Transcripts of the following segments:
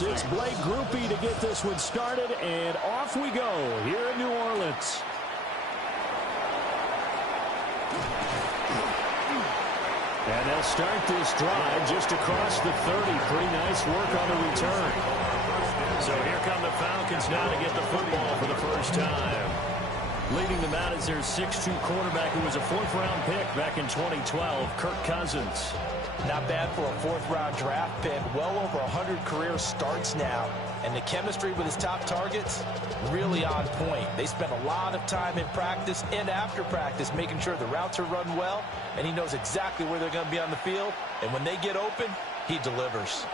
offense. It's Blake Groupie to get this one started, and off we go here in New Orleans. And they'll start this drive just across the 30. Pretty nice work on the return. So here come the Falcons now to get the football for the first time. Leading them out is their 6'2 quarterback who was a fourth-round pick back in 2012, Kirk Cousins. Not bad for a fourth-round draft pick. Well over 100 career starts now. And the chemistry with his top targets, really on point. They spend a lot of time in practice and after practice making sure the routes are run well, and he knows exactly where they're going to be on the field. And when they get open, he delivers.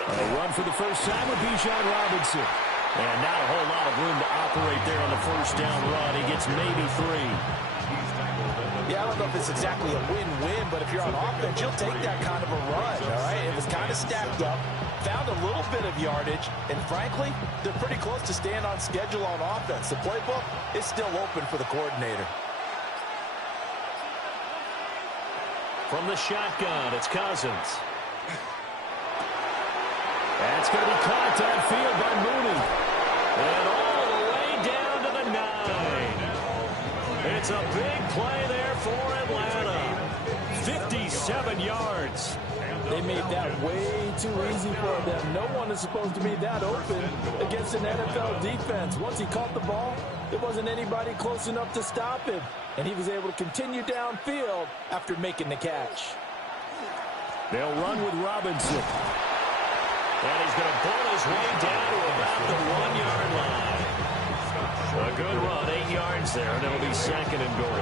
A run for the first time with Bijan Robinson. And not a whole lot of room to operate there on the first down run. He gets maybe 3. Yeah, I don't know if it's exactly a win-win, but if you're on offense, you'll take that kind of a run, all right? It was kind of stacked up, found a little bit of yardage, and frankly, they're pretty close to staying on schedule on offense. The playbook is still open for the coordinator. From the shotgun, it's Cousins. That's going to be caught downfield by Mooney. And all the way down to the 9. It's a big play there for Atlanta. 57 yards. They made that way too easy for them. No one is supposed to be that open against an NFL defense. Once he caught the ball, there wasn't anybody close enough to stop him. And he was able to continue downfield after making the catch. They'll run with Robinson. And he's going to pull his way down to about the 1-yard line. A good run, 8 yards there, and it'll be second and goal.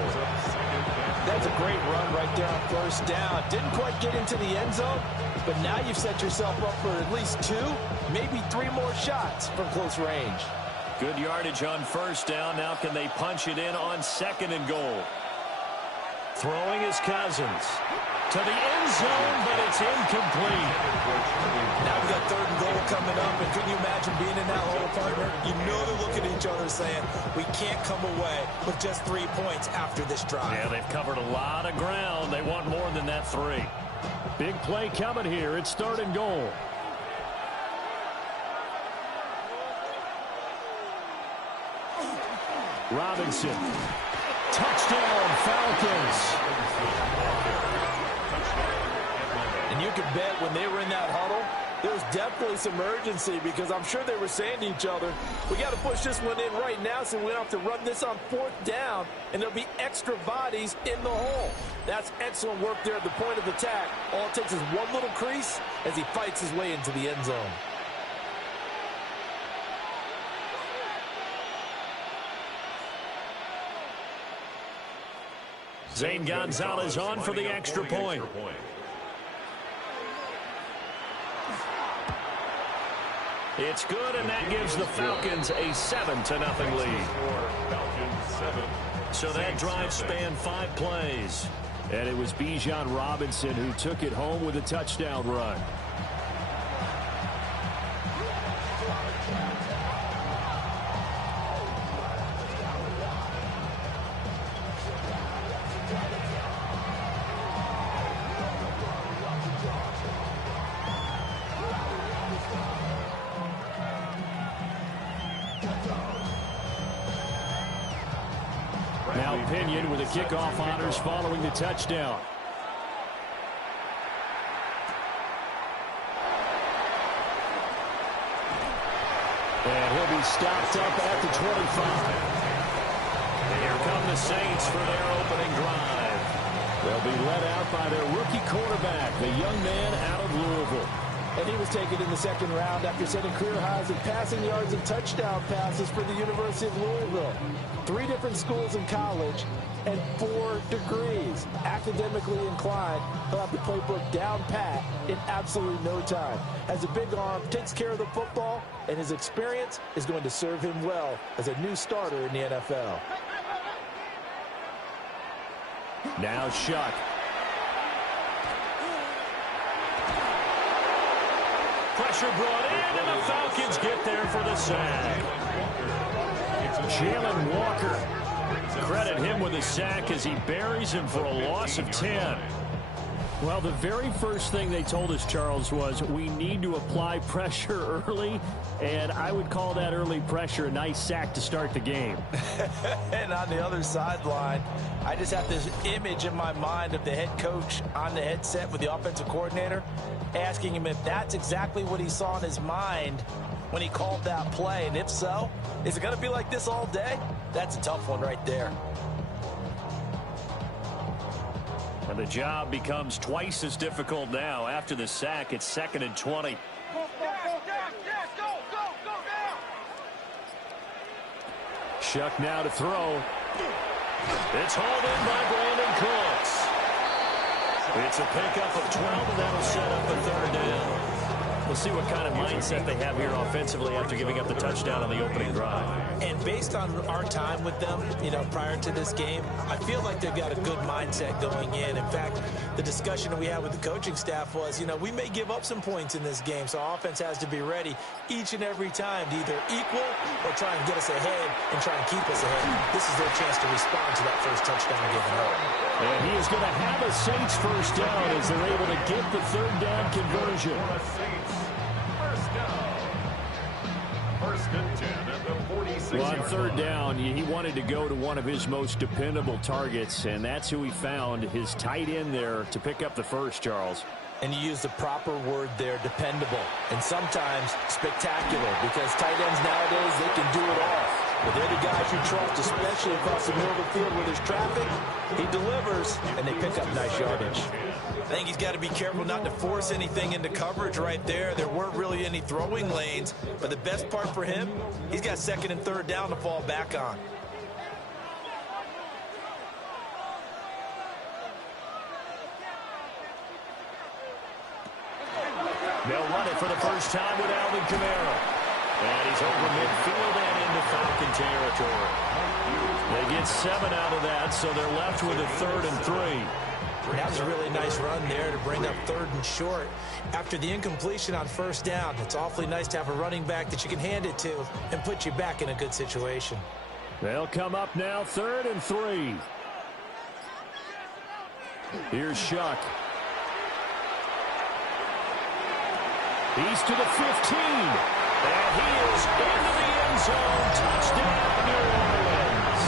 That's a great run right there on first down. Didn't quite get into the end zone, but now you've set yourself up for at least 2, maybe 3 more shots from close range. Good yardage on first down. Now can they punch it in on second and goal? Throwing is Cousins. To the end zone, but it's incomplete. Now we've got third and goal coming up, and can you imagine being in that hole, partner? You know they're looking at each other saying, we can't come away with just 3 points after this drive. Yeah, they've covered a lot of ground. They want more than that 3. Big play coming here. It's third and goal. Robinson. Touchdown, Falcons. And you can bet when they were in that huddle, there was definitely some urgency because I'm sure they were saying to each other, we got to push this one in right now so we don't have to run this on fourth down, and there'll be extra bodies in the hole. That's excellent work there at the point of attack. All it takes is one little crease as he fights his way into the end zone. Zane Gonzalez on for the extra point. It's good, and that gives the Falcons a 7-0 lead. So that drive spanned 5 plays. And it was Bijan Robinson who took it home with a touchdown run. Now Pinion with the kickoff honors following the touchdown. And he'll be stopped up at the 25. And here come the Saints for their opening drive. They'll be led out by their rookie quarterback, the young man out of Louisville. And he was taken in the second round after setting career highs in passing yards and touchdown passes for the University of Louisville. 3 different schools in college and 4 degrees. Academically inclined, he'll have the playbook down pat in absolutely no time. Has a big arm, takes care of the football, and his experience is going to serve him well as a new starter in the NFL. Now Shuck. Pressure brought in, and the Falcons get there for the sack. Jalen Walker. Credit him with a sack as he buries him for a loss of 10. Well, the very first thing they told us, Charles, was we need to apply pressure early, and I would call that early pressure a nice sack to start the game. And on the other sideline, I just have this image in my mind of the head coach on the headset with the offensive coordinator asking him if that's exactly what he saw in his mind when he called that play. And if so, is it going to be like this all day? That's a tough one right there. And the job becomes twice as difficult now. After the sack, it's 2nd and 20. Shuck now to throw. It's hauled in by Brandon Cooks. It's a pickup of 12, and that'll set up a 3rd down. We'll see what kind of mindset they have here offensively after giving up the touchdown on the opening drive. And based on our time with them, prior to this game, I feel like they've got a good mindset going in. In fact, the discussion that we had with the coaching staff was, we may give up some points in this game, so our offense has to be ready each and every time to either equal or try and get us ahead and try and keep us ahead. This is their chance to respond to that first touchdown given up. And he is going to have a Saints first down as they're able to get the 3rd down conversion. Well, on 3rd down, he wanted to go to one of his most dependable targets, and that's who he found, his tight end there, to pick up the first, Charles. And you use the proper word there, dependable, and sometimes spectacular, because tight ends nowadays, they can do it all. But they're the guys you trust, especially across the middle of the field where there's traffic. He delivers, and they pick up nice yardage. I think he's got to be careful not to force anything into coverage right there. There weren't really any throwing lanes, but the best part for him, he's got 2nd and 3rd down to fall back on. They'll run it for the first time with Alvin Kamara. And he's over midfield and into Falcon territory. They get 7 out of that, so they're left with a 3rd and 3. That was a really nice run there to bring up 3rd and short. After the incompletion on 1st down, it's awfully nice to have a running back that you can hand it to and put you back in a good situation. They'll come up now 3rd and 3. Here's Shuck. He's to the 15. And he is into the end zone. Touchdown, New Orleans.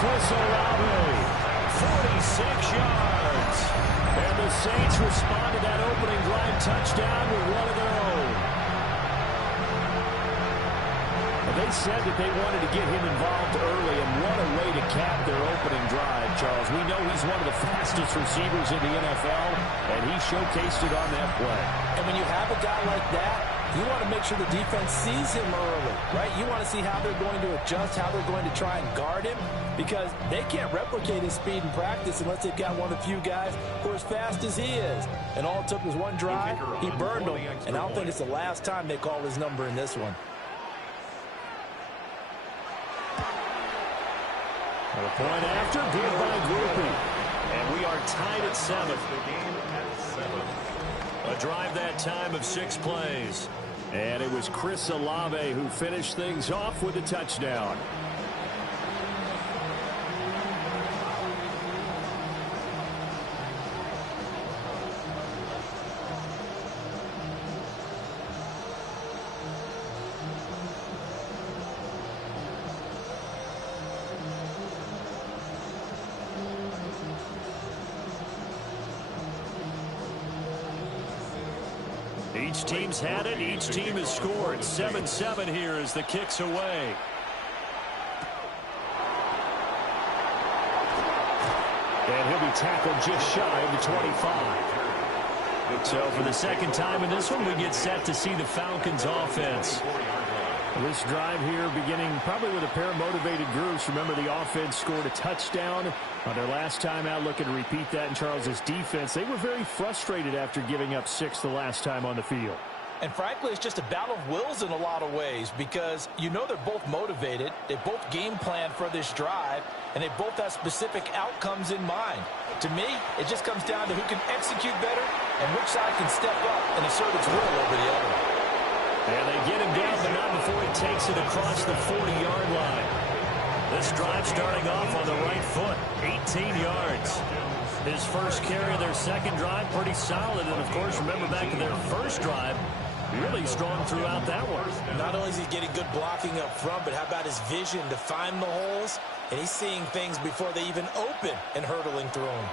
Chris Olave, 46 yards. And the Saints respond to that opening drive touchdown with one of their own. They said that they wanted to get him involved early, and what a way to cap their opening drive, Charles. We know he's one of the fastest receivers in the NFL, and he showcased it on that play. And when you have a guy like that, you want to make sure the defense sees him early, right? You want to see how they're going to adjust, how they're going to try and guard him, because they can't replicate his speed in practice unless they've got one of the few guys who are as fast as he is. And all it took was one drive. He burned them, and I don't think it's the last time they call his number in this one. And a point after, good by Groupie. And we are tied at 7. A drive that time of 6 plays. And it was Chris Olave who finished things off with a touchdown. Each team's had it. Each team has scored. 7-7 here as the kick's away. And he'll be tackled just shy of the 25. So for the second time in this one, we get set to see the Falcons offense. This drive here beginning probably with a pair of motivated groups. Remember, the offense scored a touchdown on their last time out. Looking to repeat that in Charles's defense. They were very frustrated after giving up 6 the last time on the field. And frankly, it's just a battle of wills in a lot of ways, because they're both motivated. They both game plan for this drive, and they both have specific outcomes in mind. To me, it just comes down to who can execute better and which side can step up and assert its will over the other. And they get him down, but not before he takes it across the 40-yard line. This drive starting off on the right foot, 18 yards. His first carry of their second drive, pretty solid. And, of course, remember back to their first drive, really strong throughout that one. Not only is he getting good blocking up front, but how about his vision to find the holes? And he's seeing things before they even open and hurdling through them.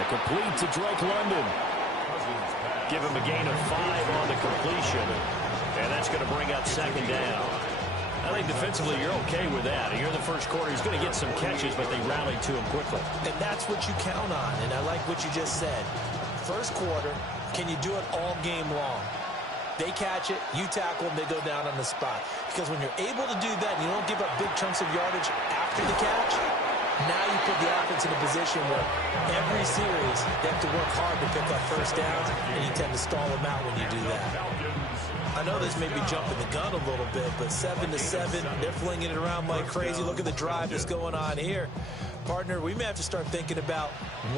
And complete to Drake London. Give him a gain of 5 on the completion. And that's going to bring up second down. I think defensively you're okay with that. Here in the first quarter, he's going to get some catches, but they rallied to him quickly. And that's what you count on, and I like what you just said. First quarter, can you do it all game long? They catch it, you tackle them, they go down on the spot. Because when you're able to do that and you don't give up big chunks of yardage after the catch, now you put the offense in a position where every series they have to work hard to pick up first downs, and you tend to stall them out when you do that. I know this may be jumping the gun a little bit, but 7-7, they're flinging it around like crazy. Look at the drive that's going on here. Partner, we may have to start thinking about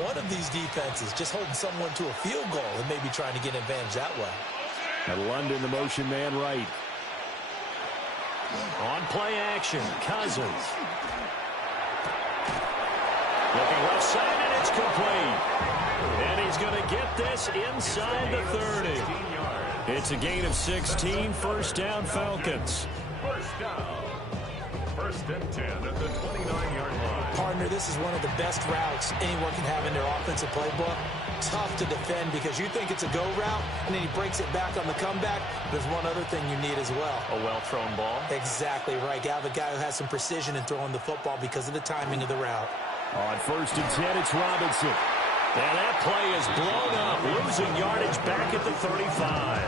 one of these defenses just holding someone to a field goal and maybe trying to get an advantage that way. And London, the motion man right. On play action, Cousins. Looking left side, and it's complete. And he's going to get this inside the 30. It's a gain of 16, first down Falcons. First down. First and 10 at the 29-yard line. Partner, this is one of the best routes anyone can have in their offensive playbook. Tough to defend because you think it's a go route, and then he breaks it back on the comeback. There's one other thing you need as well. A well-thrown ball. Exactly right. You have a guy who has some precision in throwing the football because of the timing of the route. On first and 10, it's Robinson. And that play is blown up, losing yardage back at the 35.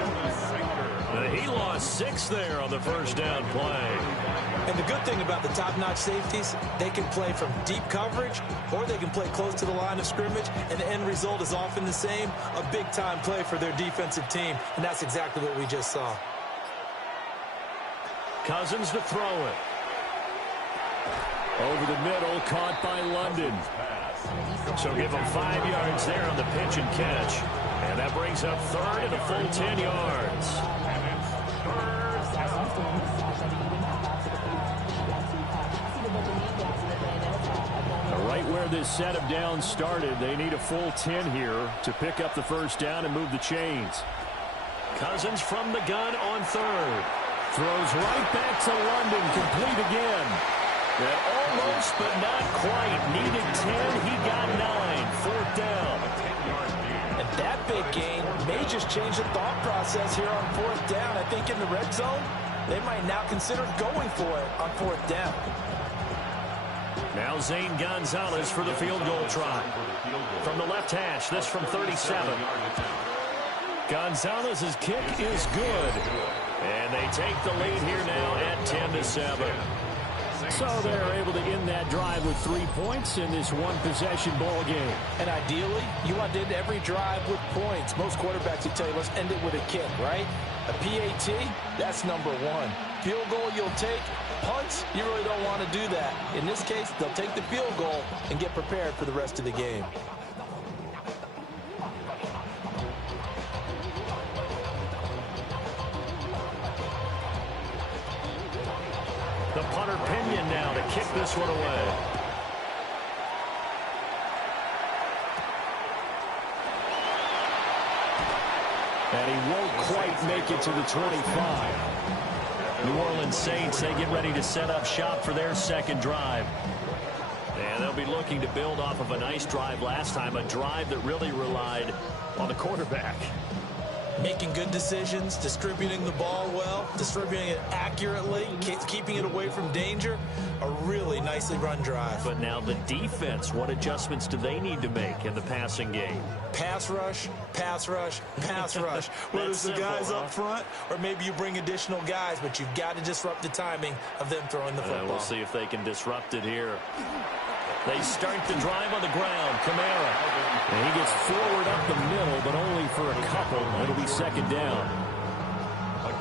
He lost 6 there on the first down play. And the good thing about the top-notch safeties, they can play from deep coverage or they can play close to the line of scrimmage, and the end result is often the same, a big-time play for their defensive team, and that's exactly what we just saw. Cousins to throw it. Over the middle, caught by London. So give him 5 yards there on the pitch and catch. And that brings up third and a full 10 yards. Right where this set of downs started, they need a full 10 here to pick up the first down and move the chains. Cousins from the gun on third. Throws right back to London, complete again. Yeah, almost, but not quite. Needed 10, he got 9. Fourth down. And that big gain may just change the thought process here on fourth down. I think in the red zone, they might now consider going for it on fourth down. Now Zane Gonzalez for the field goal try. From the left hash, this from 37. Gonzalez's kick is good. And they take the lead here now at 10-7. So they're able to end that drive with 3 points in this one-possession ball game. And ideally, you want to end every drive with points. Most quarterbacks will tell you, let's end it with a kick, right? A PAT, that's number 1. Field goal you'll take. Punts, you really don't want to do that. In this case, they'll take the field goal and get prepared for the rest of the game. The punter Pinion now to kick this one away. And he won't quite make it to the 25. New Orleans Saints, they get ready to set up shop for their second drive. And they'll be looking to build off of a nice drive last time, a drive that really relied on the quarterback. Making good decisions, distributing the ball well, distributing it accurately, keeping it away from danger. A really nicely run drive. But now the defense, what adjustments do they need to make in the passing game? Pass rush, pass rush, pass rush. Whether it's the guys up front or maybe you bring additional guys, but you've got to disrupt the timing of them throwing the football. We'll see if they can disrupt it here. They start the drive on the ground. Kamara. And he gets forward up the middle, but only for a couple. It'll be second down.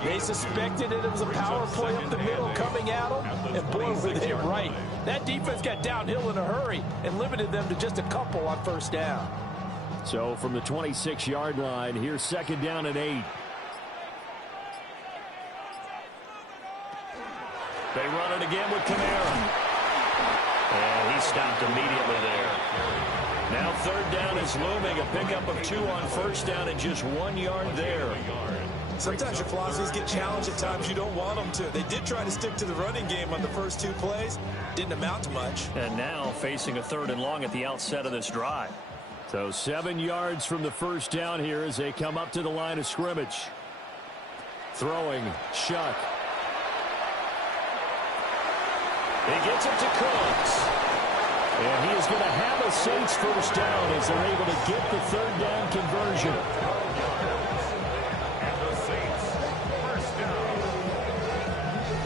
They suspected it was a power play up the middle coming at them, and boy, were they right. That defense got downhill in a hurry and limited them to just a couple on first down. So from the 26-yard line, here's second down and 8. They run it again with Kamara. And he stopped immediately there. Now third down is looming. A pickup of 2 on first down and just 1 yard there. Sometimes your philosophies get challenged at times you don't want them to. They did try to stick to the running game on the first 2 plays. Didn't amount to much. And now facing a 3rd and long at the outset of this drive. So 7 yards from the first down here as they come up to the line of scrimmage. Throwing, Shuck. He gets it to Cooks. And he is going to have a Saints first down as they're able to get the 3rd down conversion. And the Saints, first down.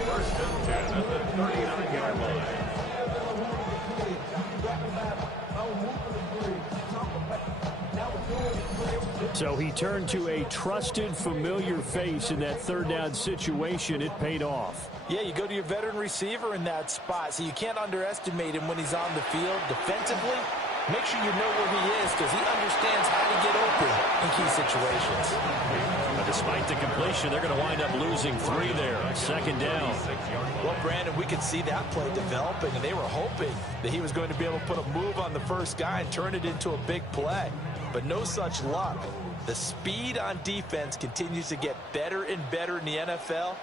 First and 10 at the 39-yard line. So he turned to a trusted, familiar face in that 3rd down situation. It paid off. Yeah, you go to your veteran receiver in that spot, so you can't underestimate him when he's on the field defensively. Make sure you know where he is because he understands how to get open in key situations. But despite the completion, they're going to wind up losing 3 there. 2nd down. Well, Brandon, we could see that play developing, and they were hoping that he was going to be able to put a move on the first guy and turn it into a big play. But no such luck. The speed on defense continues to get better and better in the NFL.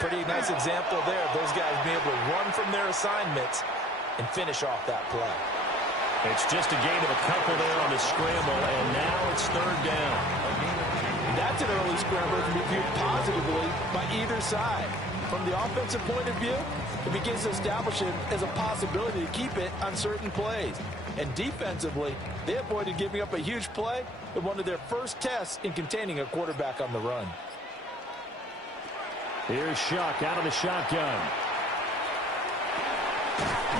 Pretty nice example there of those guys being able to run from their assignments and finish off that play. It's just a gain of a couple there on the scramble, and now it's 3rd down. That's an early scramble that can be viewed positively by either side. From the offensive point of view, it begins to establish it as a possibility to keep it on certain plays. And defensively, they avoided giving up a huge play in one of their first tests in containing a quarterback on the run. Here's Shuck out of the shotgun.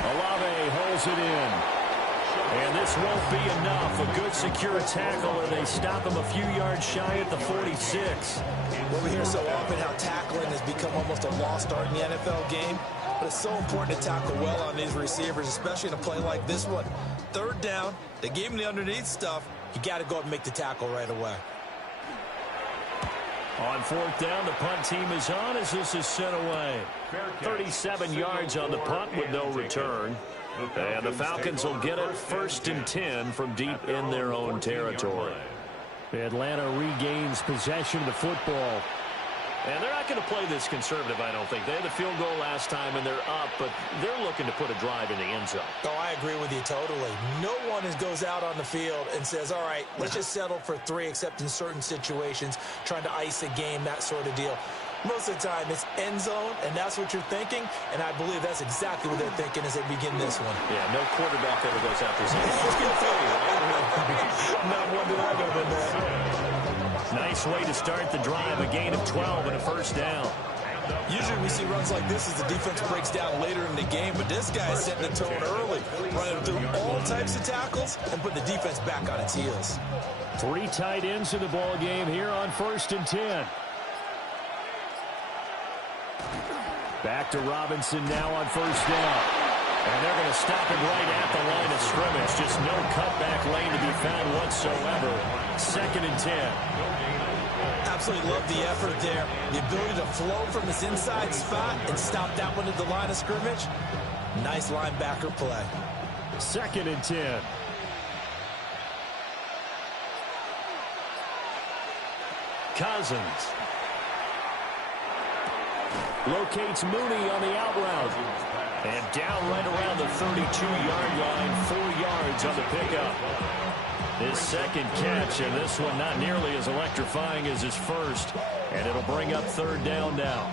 Olave holds it in. And this won't be enough. A good secure tackle, and they stop him a few yards shy at the 46. Well, we hear so often how tackling has become almost a lost art in the NFL game. But it's so important to tackle well on these receivers, especially in a play like this one. 3rd down, they gave him the underneath stuff. You got to go and make the tackle right away. On 4th down, the punt team is on as this is sent away. 37 yards on the punt with no return. And the Falcons will get it 1st and 10 from deep in their own territory. Atlanta regains possession of the football. And they're not going to play this conservative, I don't think. They had the field goal last time, and they're up, but they're looking to put a drive in the end zone. Oh, I agree with you totally. No one goes out on the field and says, all right, let's just settle for 3, except in certain situations, trying to ice a game, that sort of deal. Most of the time, it's end zone, and that's what you're thinking, and I believe that's exactly what they're thinking as they begin this one. Yeah, no quarterback ever goes out there saying, Not one that I've ever met. Nice way to start the drive, a gain of 12 and a 1st down. Usually we see runs like this as the defense breaks down later in the game, but this guy is setting the tone early, running through all types of tackles and putting the defense back on its heels. 3 tight ends in the ball game here on 1st and 10. Back to Robinson now on 1st down. And they're going to stop him right at the line of scrimmage. Just no cutback lane to be found whatsoever. 2nd and 10. Absolutely love the effort there. The ability to flow from his inside spot and stop that one at the line of scrimmage. Nice linebacker play. 2nd and 10. Cousins. Locates Mooney on the out route. And down right around the 32-yard line, 4 yards on the pickup. His 2nd catch, and this one not nearly as electrifying as his first. And it'll bring up 3rd down now.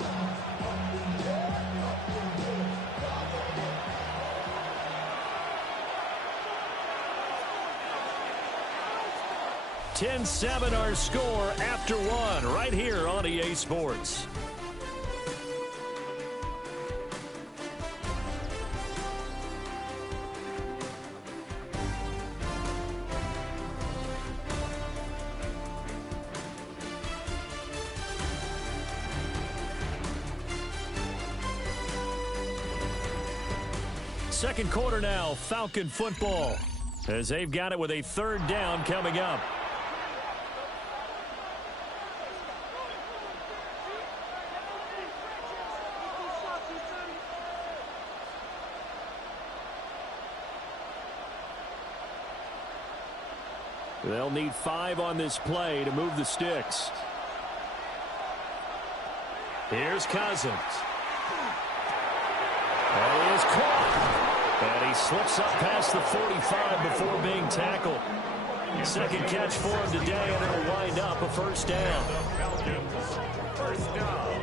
(10-7) our score after 1 right here on EA Sports. Second quarter now, Falcon football, as they've got it with a 3rd down coming up. They'll need 5 on this play to move the sticks. Here's Cousins. And he is caught. And he slips up past the 45 before being tackled. Second catch for him today, and it'll wind up a first down. First down.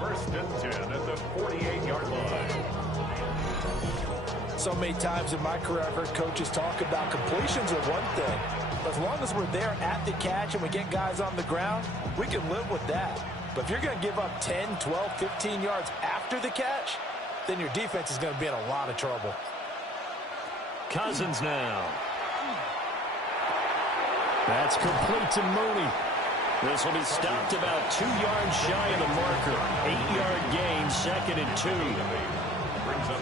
First and 10 at the 48-yard line. So many times in my career, I've heard coaches talk about completions are one thing. But as long as we're there at the catch and we get guys on the ground, we can live with that. But if you're going to give up 10, 12, 15 yards after the catch, then your defense is going to be in a lot of trouble. Cousins now. That's complete to Mooney. This will be stopped about 2 yards shy of the marker. 8-yard gain, 2nd and 2.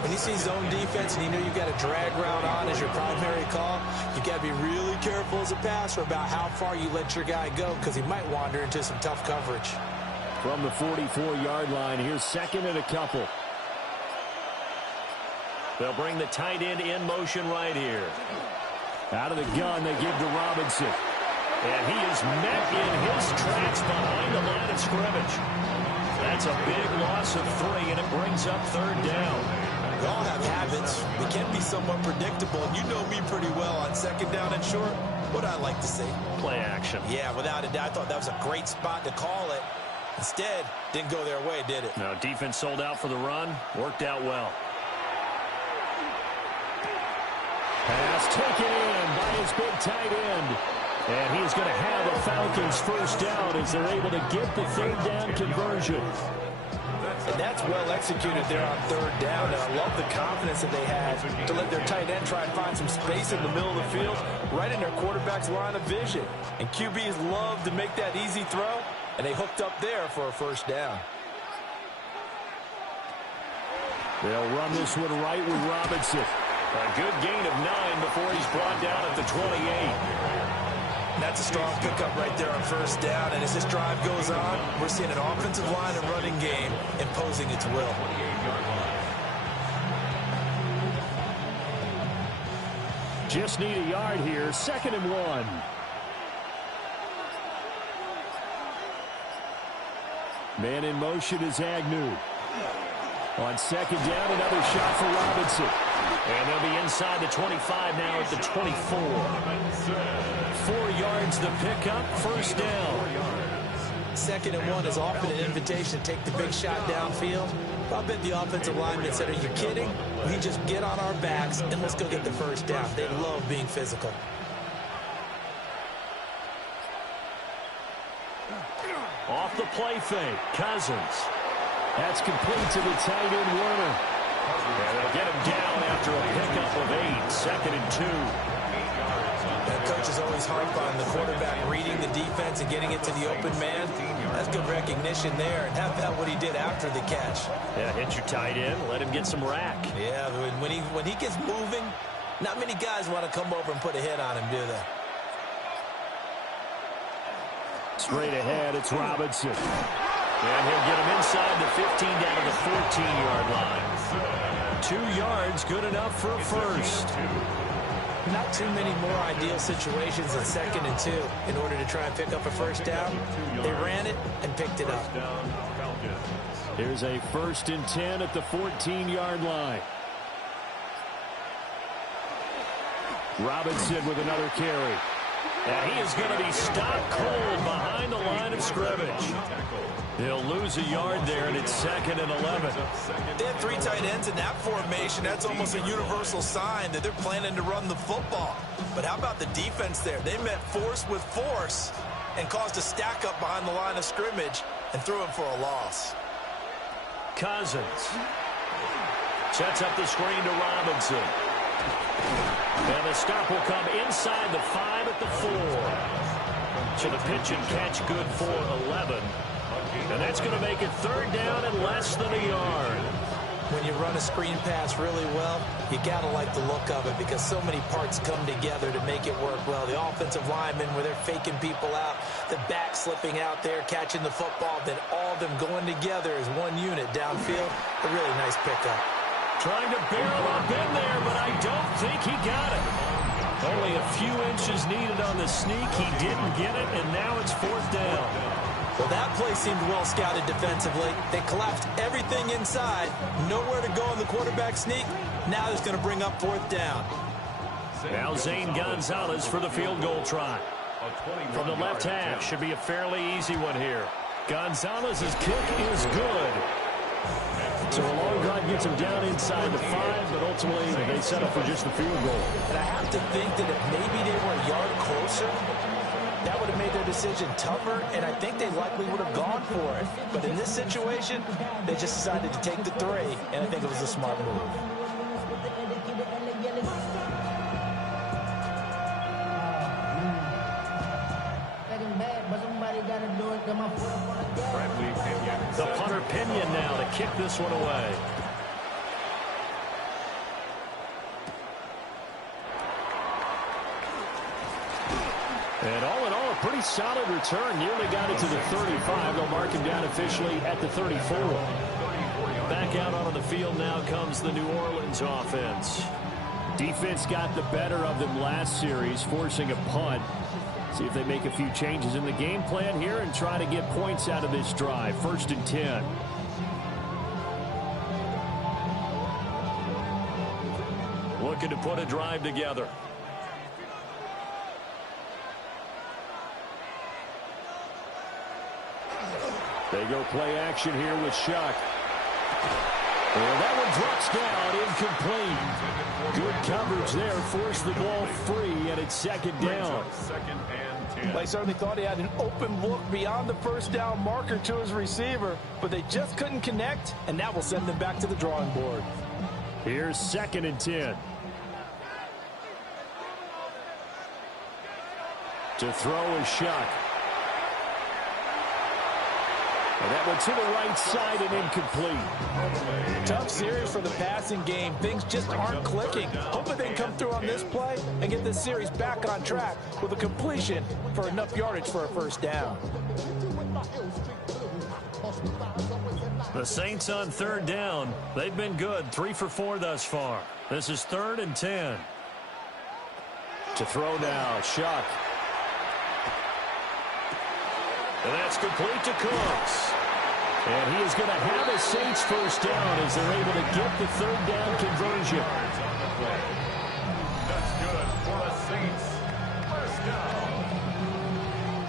When you see zone defense and you know you've got a drag route on as your primary call, you've got to be really careful as a passer about how far you let your guy go because he might wander into some tough coverage. From the 44-yard line, here's 2nd and a couple. They'll bring the tight end in motion right here. Out of the gun, they give to Robinson. And he is met in his tracks behind the line of scrimmage. That's a big loss of 3, and it brings up 3rd down. We all have habits. We can be somewhat predictable, and you know me pretty well on 2nd down and short. What I like to see? Play action. Yeah, without a doubt. I thought that was a great spot to call it. Instead, didn't go their way, did it? No, defense sold out for the run. Worked out well. Pass taken in by his big tight end. And he's going to have a Falcons first down as they're able to get the 3rd down conversion. And that's well executed there on 3rd down. And I love the confidence that they had to let their tight end try and find some space in the middle of the field, right in their quarterback's line of vision. And QBs love to make that easy throw, and they hooked up there for a first down. They'll run this one right with Robinson. A good gain of 9 before he's brought down at the 28. That's a strong pickup right there on first down. And as this drive goes on, we're seeing an offensive line and running game imposing its will. Just need a yard here. 2nd and 1. Man in motion is Agnew. On 2nd down, another shot for Robinson. And they'll be inside the 25 now at the 24. 4 yards the pickup, first down. 2nd and 1 is often an invitation to take the big shot downfield. I bet the offensive lineman said, are you kidding? We just get on our backs and let's go get the first down. They love being physical. Off the play fake, Cousins. That's complete to the tight end, Werner. And they'll get him down after a pickup of 8, 2nd and 2. That coach is always harp on the quarterback reading the defense and getting it to the open man. That's good recognition there. And how about what he did after the catch? Yeah, hit your tight end, let him get some rack. Yeah, when he gets moving, not many guys want to come over and put a hit on him, do they? Straight ahead, it's Robinson. And he'll get him inside the 15 down to the 14-yard line. 2 yards, good enough for a first. Not too many more ideal situations than 2nd and 2 in order to try and pick up a first down. They ran it and picked it up. Here's a 1st and 10 at the 14-yard line. Robinson with another carry. And he is going to be stopped cold behind the line of scrimmage. He'll lose a yard there, and it's 2nd and 11. They have 3 tight ends in that formation. That's almost a universal sign that they're planning to run the football. But how about the defense there? They met force with force and caused a stack up behind the line of scrimmage and threw him for a loss. Cousins sets up the screen to Robinson. And the stop will come inside the 5 at the 4. So the pitch and catch good for 11. And that's going to make it 3rd down and less than a yard. When you run a screen pass really well, you got to like the look of it because so many parts come together to make it work well. The offensive linemen, where they're faking people out, the back slipping out there, catching the football, then all of them going together as one unit downfield. A really nice pickup. Trying to barrel up in there, but I don't think he got it. Only only a few inches needed on the sneak. He didn't get it, and now it's 4th down. Well, that play seemed well scouted defensively. They collapsed everything inside. Nowhere to go on the quarterback sneak. Now it's going to bring up 4th down. Now Zane Gonzalez for the field goal try. From the left half, should be a fairly easy one here. Gonzalez's kick is good. So a long drive gets him down inside the 5, but ultimately they settle for just the field goal. And I have to think that if maybe they were a yard closer, that would have made their decision tougher, and I think they likely would have gone for it. But in this situation, they just decided to take the 3, and I think it was a smart move. The punter Pinion now to kick this one away. And all in all, a pretty solid return. Nearly got it to the 35. They'll mark him down officially at the 34. Back out onto the field now comes the New Orleans offense. Defense got the better of them last series, forcing a punt. See if they make a few changes in the game plan here and try to get points out of this drive. 1st and 10. Looking to put a drive together. They go play action here with Shuck. And that one drops down, incomplete. Good coverage there, forced the ball free, and it's 2nd down. They certainly thought he had an open look beyond the 1st down marker to his receiver, but they just couldn't connect, and that will send them back to the drawing board. Here's 2nd and 10. To throw is Shuck. And that one to the right side and incomplete. Tough series for the passing game. Things just aren't clicking. Hoping they can come through on this play and get this series back on track with a completion for enough yardage for a 1st down. The Saints on 3rd down. They've been good. 3 for 4 thus far. This is 3rd and 10. To throw now, Shuck. And that's complete to Cooks. And he is going to have a Saints 1st down as they're able to get the 3rd down conversion. That's good for the Saints. 1st down.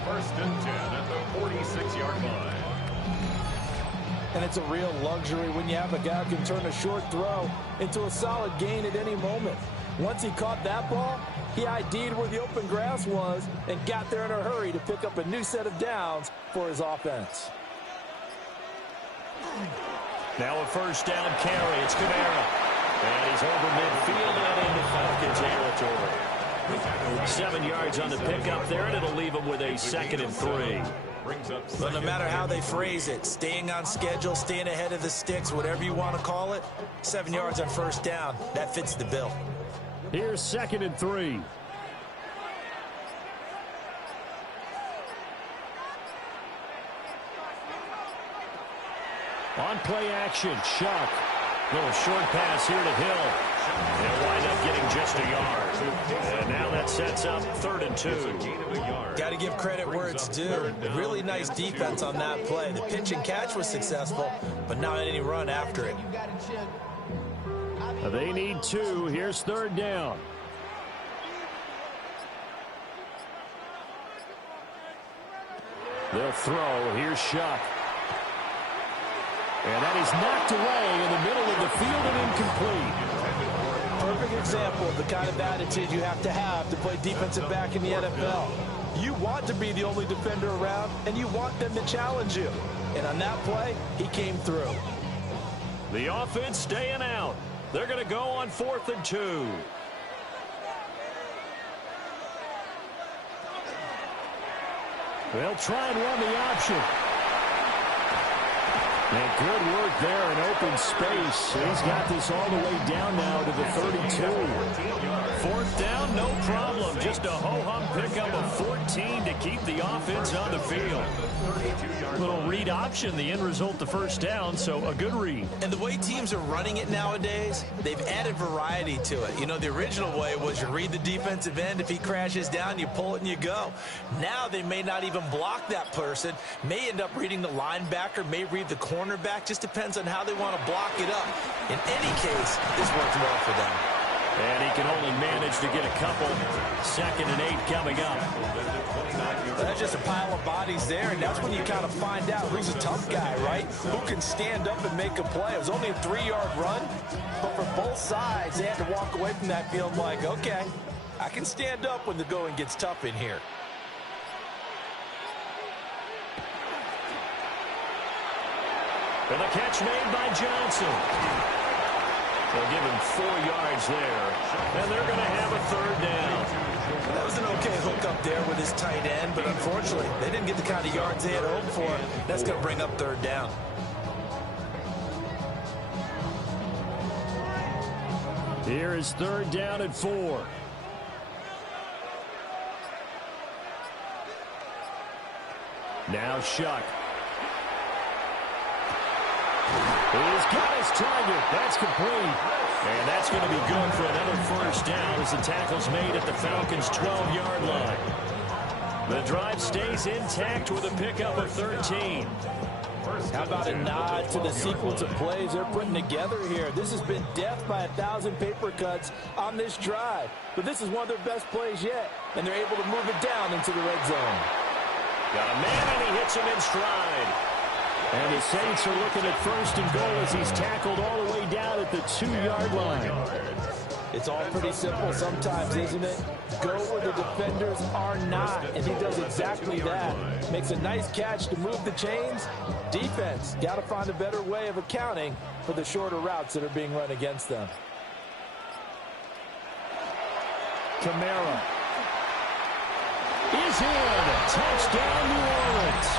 1st and 10 at the 46-yard line. And it's a real luxury when you have a guy who can turn a short throw into a solid gain at any moment. Once he caught that ball, he ID'd where the open grass was and got there in a hurry to pick up a new set of downs for his offense. Now a 1st down carry. It's Kamara. And he's over midfield and into Falcons territory. 7 yards on the pickup there, and it'll leave him with a 2nd and 3. But no matter how they phrase it, staying on schedule, staying ahead of the sticks, whatever you want to call it, 7 yards on 1st down, that fits the bill. Here's 2nd and 3. On play action, Shuck. Little short pass here to Hill. They'll wind up getting just a yard. And now that sets up 3rd and 2. Got to give credit where it's due. Really nice defense on that play. The pitch and catch was successful, but not any run after it. They need 2. Here's 3rd down. They'll throw. Here's Shuck. And that is knocked away in the middle of the field and incomplete. Perfect example of the kind of attitude you have to play defensive back in the NFL. You want to be the only defender around, and you want them to challenge you. And on that play, he came through. The offense staying out. They're going to go on 4th and 2. They'll try and run the option. And good work there in open space. He's got this all the way down now to the 32. 4th down, no problem. Just a ho-hum pickup of 14 to keep the offense on the field. Little read option, the end result, the first down, so a good read. And the way teams are running it nowadays, they've added variety to it. You know, the original way was you read the defensive end. If he crashes down, you pull it and you go. Now they may not even block that person, may end up reading the linebacker, may read the cornerback. Just depends on how they want to block it up. In any case, this worked well for them. And he can only manage to get a couple. 2nd and 8 coming up. That's just a pile of bodies there, and that's when you kind of find out who's a tough guy, right? Who can stand up and make a play. It was only a 3-yard run, but for both sides, they had to walk away from that field like, okay, I can stand up when the going gets tough in here. And the catch made by Johnson. They'll give him 4 yards there, and they're going to have a 3rd down. That was an okay hook up there with his tight end, but unfortunately, they didn't get the kind of yards they had hoped for. That's going to bring up 3rd down. Here is 3rd down at 4. Now Shuck. He's got his target. That's complete. And that's going to be good for another 1st down as the tackle's made at the Falcons' 12-yard line. The drive stays intact with a pickup of 13. How about a nod to the sequence of plays they're putting together here? This has been death by 1,000 paper cuts on this drive. But this is one of their best plays yet, and they're able to move it down into the red zone. Got a man, and he hits him in stride. And the Saints are looking at 1st and goal as he's tackled all the way down at the 2-yard line. It's all pretty simple sometimes, isn't it? Go where the defenders are not, and he does exactly that. Makes a nice catch to move the chains. Defense got to find a better way of accounting for the shorter routes that are being run against them. Kamara is in. Touchdown, New Orleans.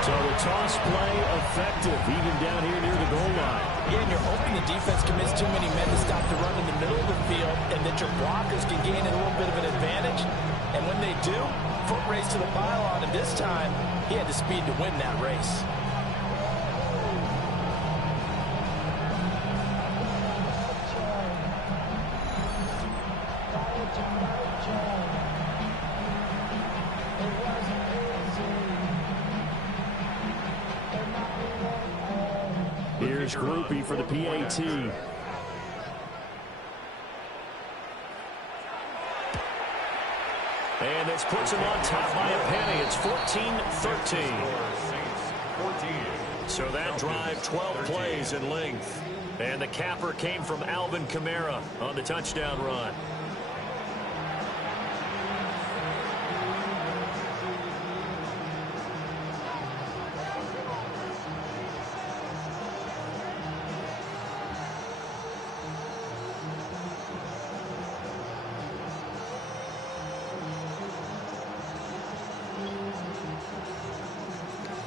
So the toss play effective, even down here near the goal line. Yeah, and you're hoping the defense commits too many men to stop the run in the middle of the field and that your blockers can gain a little bit of an advantage. And when they do, foot race to the pylon, and this time, he had the speed to win that race. Here's Groupie for the PAT. And this puts him on top by a penny. It's 14-13. So that drive, 12 plays in length. And the capper came from Alvin Kamara on the touchdown run.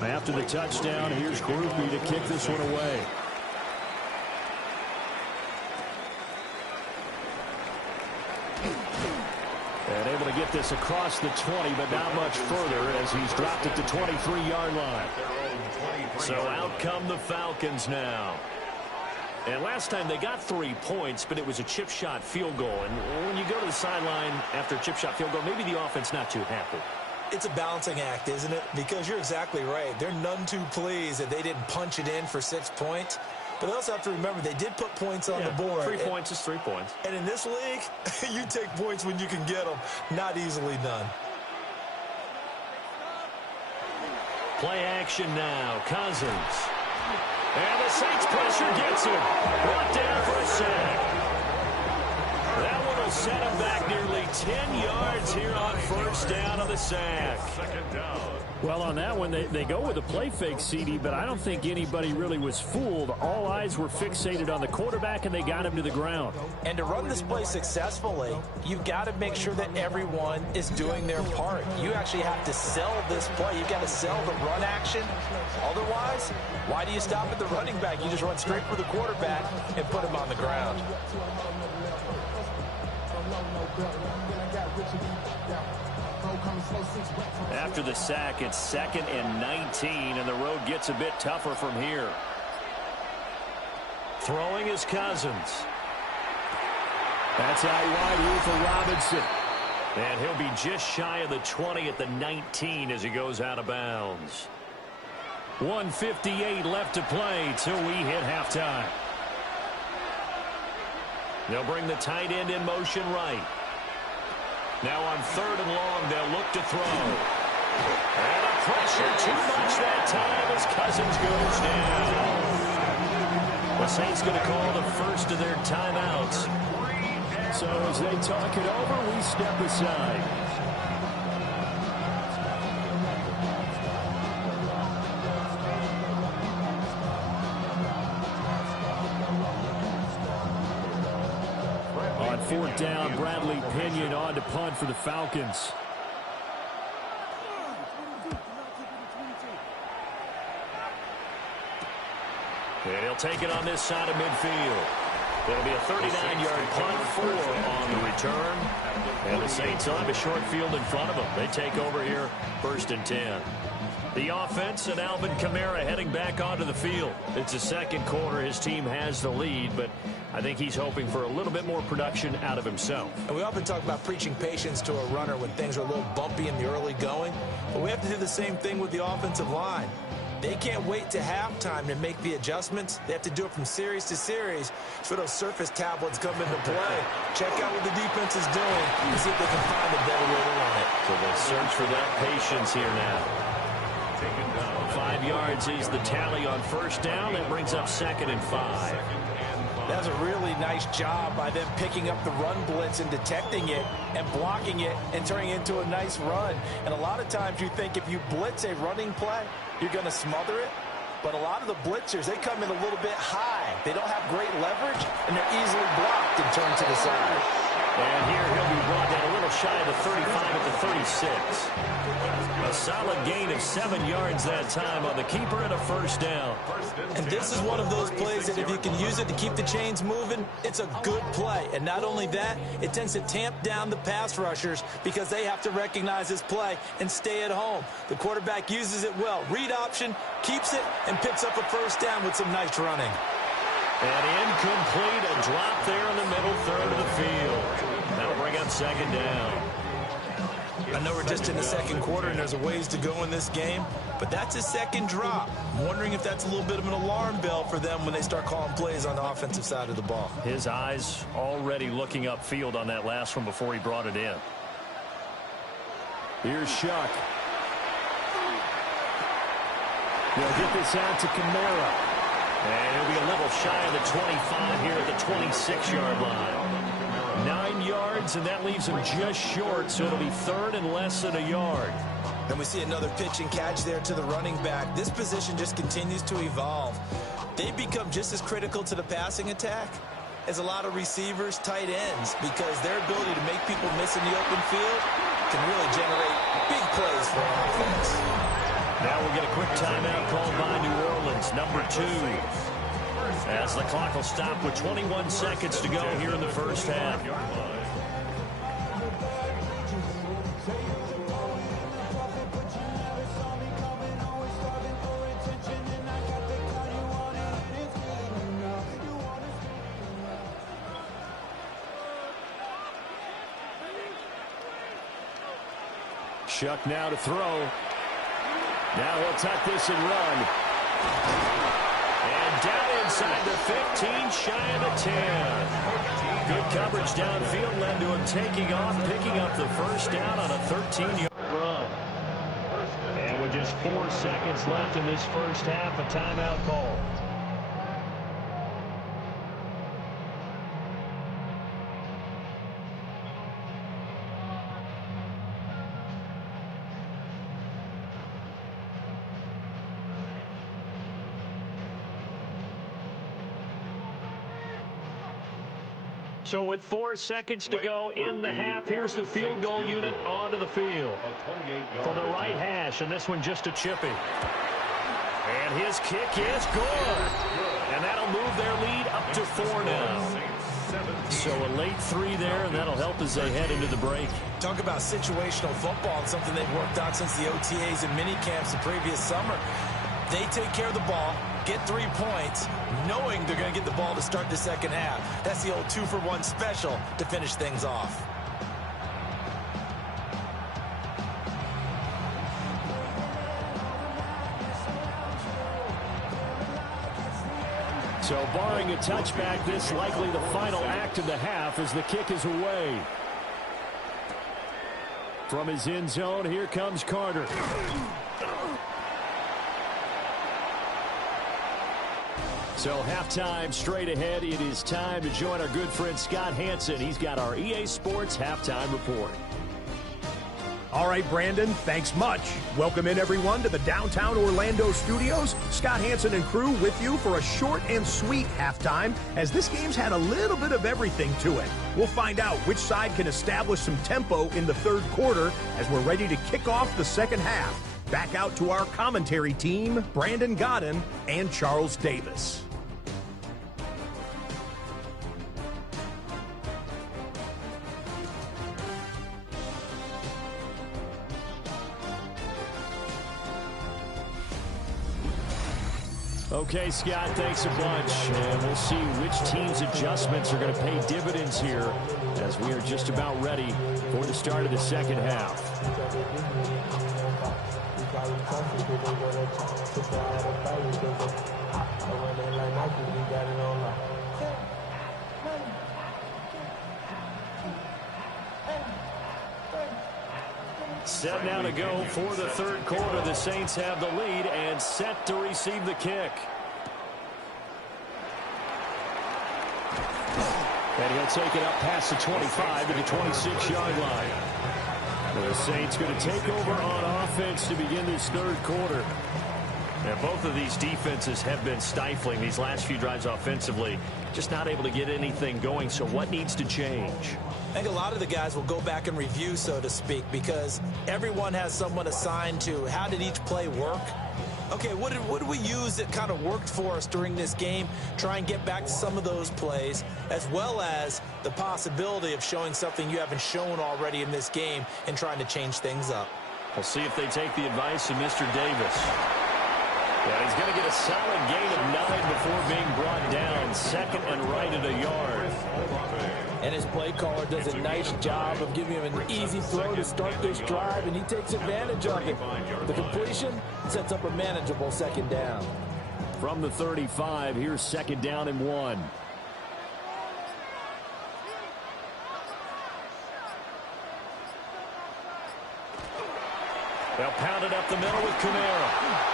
After the touchdown, here's Groupie to kick this one away. And able to get this across the 20, but not much further as he's dropped at the 23-yard line. So out come the Falcons now. And last time they got 3 points, but it was a chip shot field goal. And when you go to the sideline after a chip shot field goal, maybe the offense not too happy. It's a balancing act, isn't it? Because you're exactly right. They're none too pleased that they didn't punch it in for 6 points. But they also have to remember they did put points on the board. 3 points is 3 points. And in this league, you take points when you can get them. Not easily done. Play action now. Cousins. And the Saints pressure gets him. Brought down for a sack. That one will set him back nearly 10 yards here on 1st down on the sack. Well, on that one, they go with a play fake, CD, but I don't think anybody really was fooled. All eyes were fixated on the quarterback, and they got him to the ground. And to run this play successfully, you've got to make sure that everyone is doing their part. You actually have to sell this play. You've got to sell the run action. Otherwise, why do you stop at the running back? You just run straight for the quarterback and put him on the ground. After the sack, it's 2nd and 19, and the road gets a bit tougher from here. Throwing is Cousins. That's out wide here for Robinson. And he'll be just shy of the 20 at the 19 as he goes out of bounds. 1:58 left to play till we hit halftime. They'll bring the tight end in motion right. Now on 3rd and long, they'll look to throw. And a pressure too much that time as Cousins goes down. The Saints going to call the first of their timeouts. So as they talk it over, we step aside. On 4th down, Bradley Pinion on to punt for the Falcons. And he'll take it on this side of midfield. It'll be a 39-yard punt, 4 on the return. And the Saints will have a short field in front of them. They take over here, 1st and 10. The offense and Alvin Kamara heading back onto the field. It's the second quarter. His team has the lead, but I think he's hoping for a little bit more production out of himself. And we often talk about preaching patience to a runner when things are a little bumpy in the early going, but we have to do the same thing with the offensive line. They can't wait to halftime to make the adjustments. They have to do it from series to series so those surface tablets come into play. Check out what the defense is doing and see if they can find a better way to run it. So they'll search for that patience here now. 5 yards is the tally on 1st down. That brings up 2nd and 5. That's a really nice job by them picking up the run blitz and detecting it and blocking it and turning it into a nice run. And a lot of times you think if you blitz a running play, you're going to smother it. But a lot of the blitzers, they come in a little bit high. They don't have great leverage, and they're easily blocked and turned to the side. And here he'll be brought down a little shy of the 35 at the 36. A solid gain of 7 yards that time on the keeper and a 1st down. And this is one of those plays that if you can use it to keep the chains moving, it's a good play. And not only that, it tends to tamp down the pass rushers because they have to recognize this play and stay at home. The quarterback uses it well. Read option, keeps it, and picks up a 1st down with some nice running. And incomplete, a drop there in the middle 3rd of the field. That'll bring up 2nd down. I know we're just in the 2nd quarter and there's a ways to go in this game, but that's a 2nd drop. I'm wondering if that's a little bit of an alarm bell for them when they start calling plays on the offensive side of the ball. His eyes already looking upfield on that last one before he brought it in. Here's Shuck. They'll get this out to Kamara. And he'll be a little shy of the 25 here at the 26-yard line. 9 yards, and that leaves him just short, so it'll be 3rd and less than a yard. And we see another pitch and catch there to the running back. This position just continues to evolve. They become just as critical to the passing attack as a lot of receivers, tight ends, because their ability to make people miss in the open field can really generate big plays for an offense. Now we'll get a quick timeout called by New Orleans, number 2. As the clock will stop with 21 seconds to go here in the 1st half. Shuck now to throw. Now he'll tuck this and run. And down inside the 15, shy of the 10. Good coverage downfield led to him taking off, picking up the 1st down on a 13-yard run. And with just 4 seconds left in this 1st half, a timeout call. So with 4 seconds to go in the half, here's the field goal unit onto the field. For the right hash, and this one just a chippy. And his kick is good. And that'll move their lead up to 4 now. So a late 3 there, and that'll help as they head into the break. Talk about situational football and something they've worked on since the OTAs and mini camps the previous summer. They take care of the ball, get 3 points, knowing they're going to get the ball to start the second half. That's the old 2-for-1 special to finish things off. So barring a touchback, this likely the final act of the half as the kick is away. From his end zone, here comes Carter. So halftime straight ahead. It is time to join our good friend Scott Hanson. He's got our EA Sports halftime report. All right, Brandon, thanks much. Welcome in, everyone, to the downtown Orlando studios. Scott Hanson and crew with you for a short and sweet halftime, as this game's had a little bit of everything to it. We'll find out which side can establish some tempo in the third quarter as we're ready to kick off the second half. Back out to our commentary team, Brandon Godden and Charles Davis. Okay, Scott, thanks a bunch. And we'll see which team's adjustments are going to pay dividends here as we are just about ready for the start of the second half. Set now to go for the third quarter. The Saints have the lead and set to receive the kick. And he'll take it up past the 25 to the 26-yard line. The Saints going to take over on offense to begin this third quarter. And both of these defenses have been stifling these last few drives offensively. Just not able to get anything going. So what needs to change? I think a lot of the guys will go back and review, so to speak, because everyone has someone assigned to how did each play work. Okay, what did we use that kind of worked for us during this game? Try and get back to some of those plays, as well as the possibility of showing something you haven't shown already in this game and trying to change things up. We'll see if they take the advice of Mr. Davis. Yeah, he's going to get a solid gain of 9 before being brought down. Second and right at a yard. And his play caller does a nice job of giving him an easy throw to start this drive, and he takes advantage of it. The completion sets up a manageable second down. From the 35, here's second down and 1. They'll pound it up the middle with Kamara.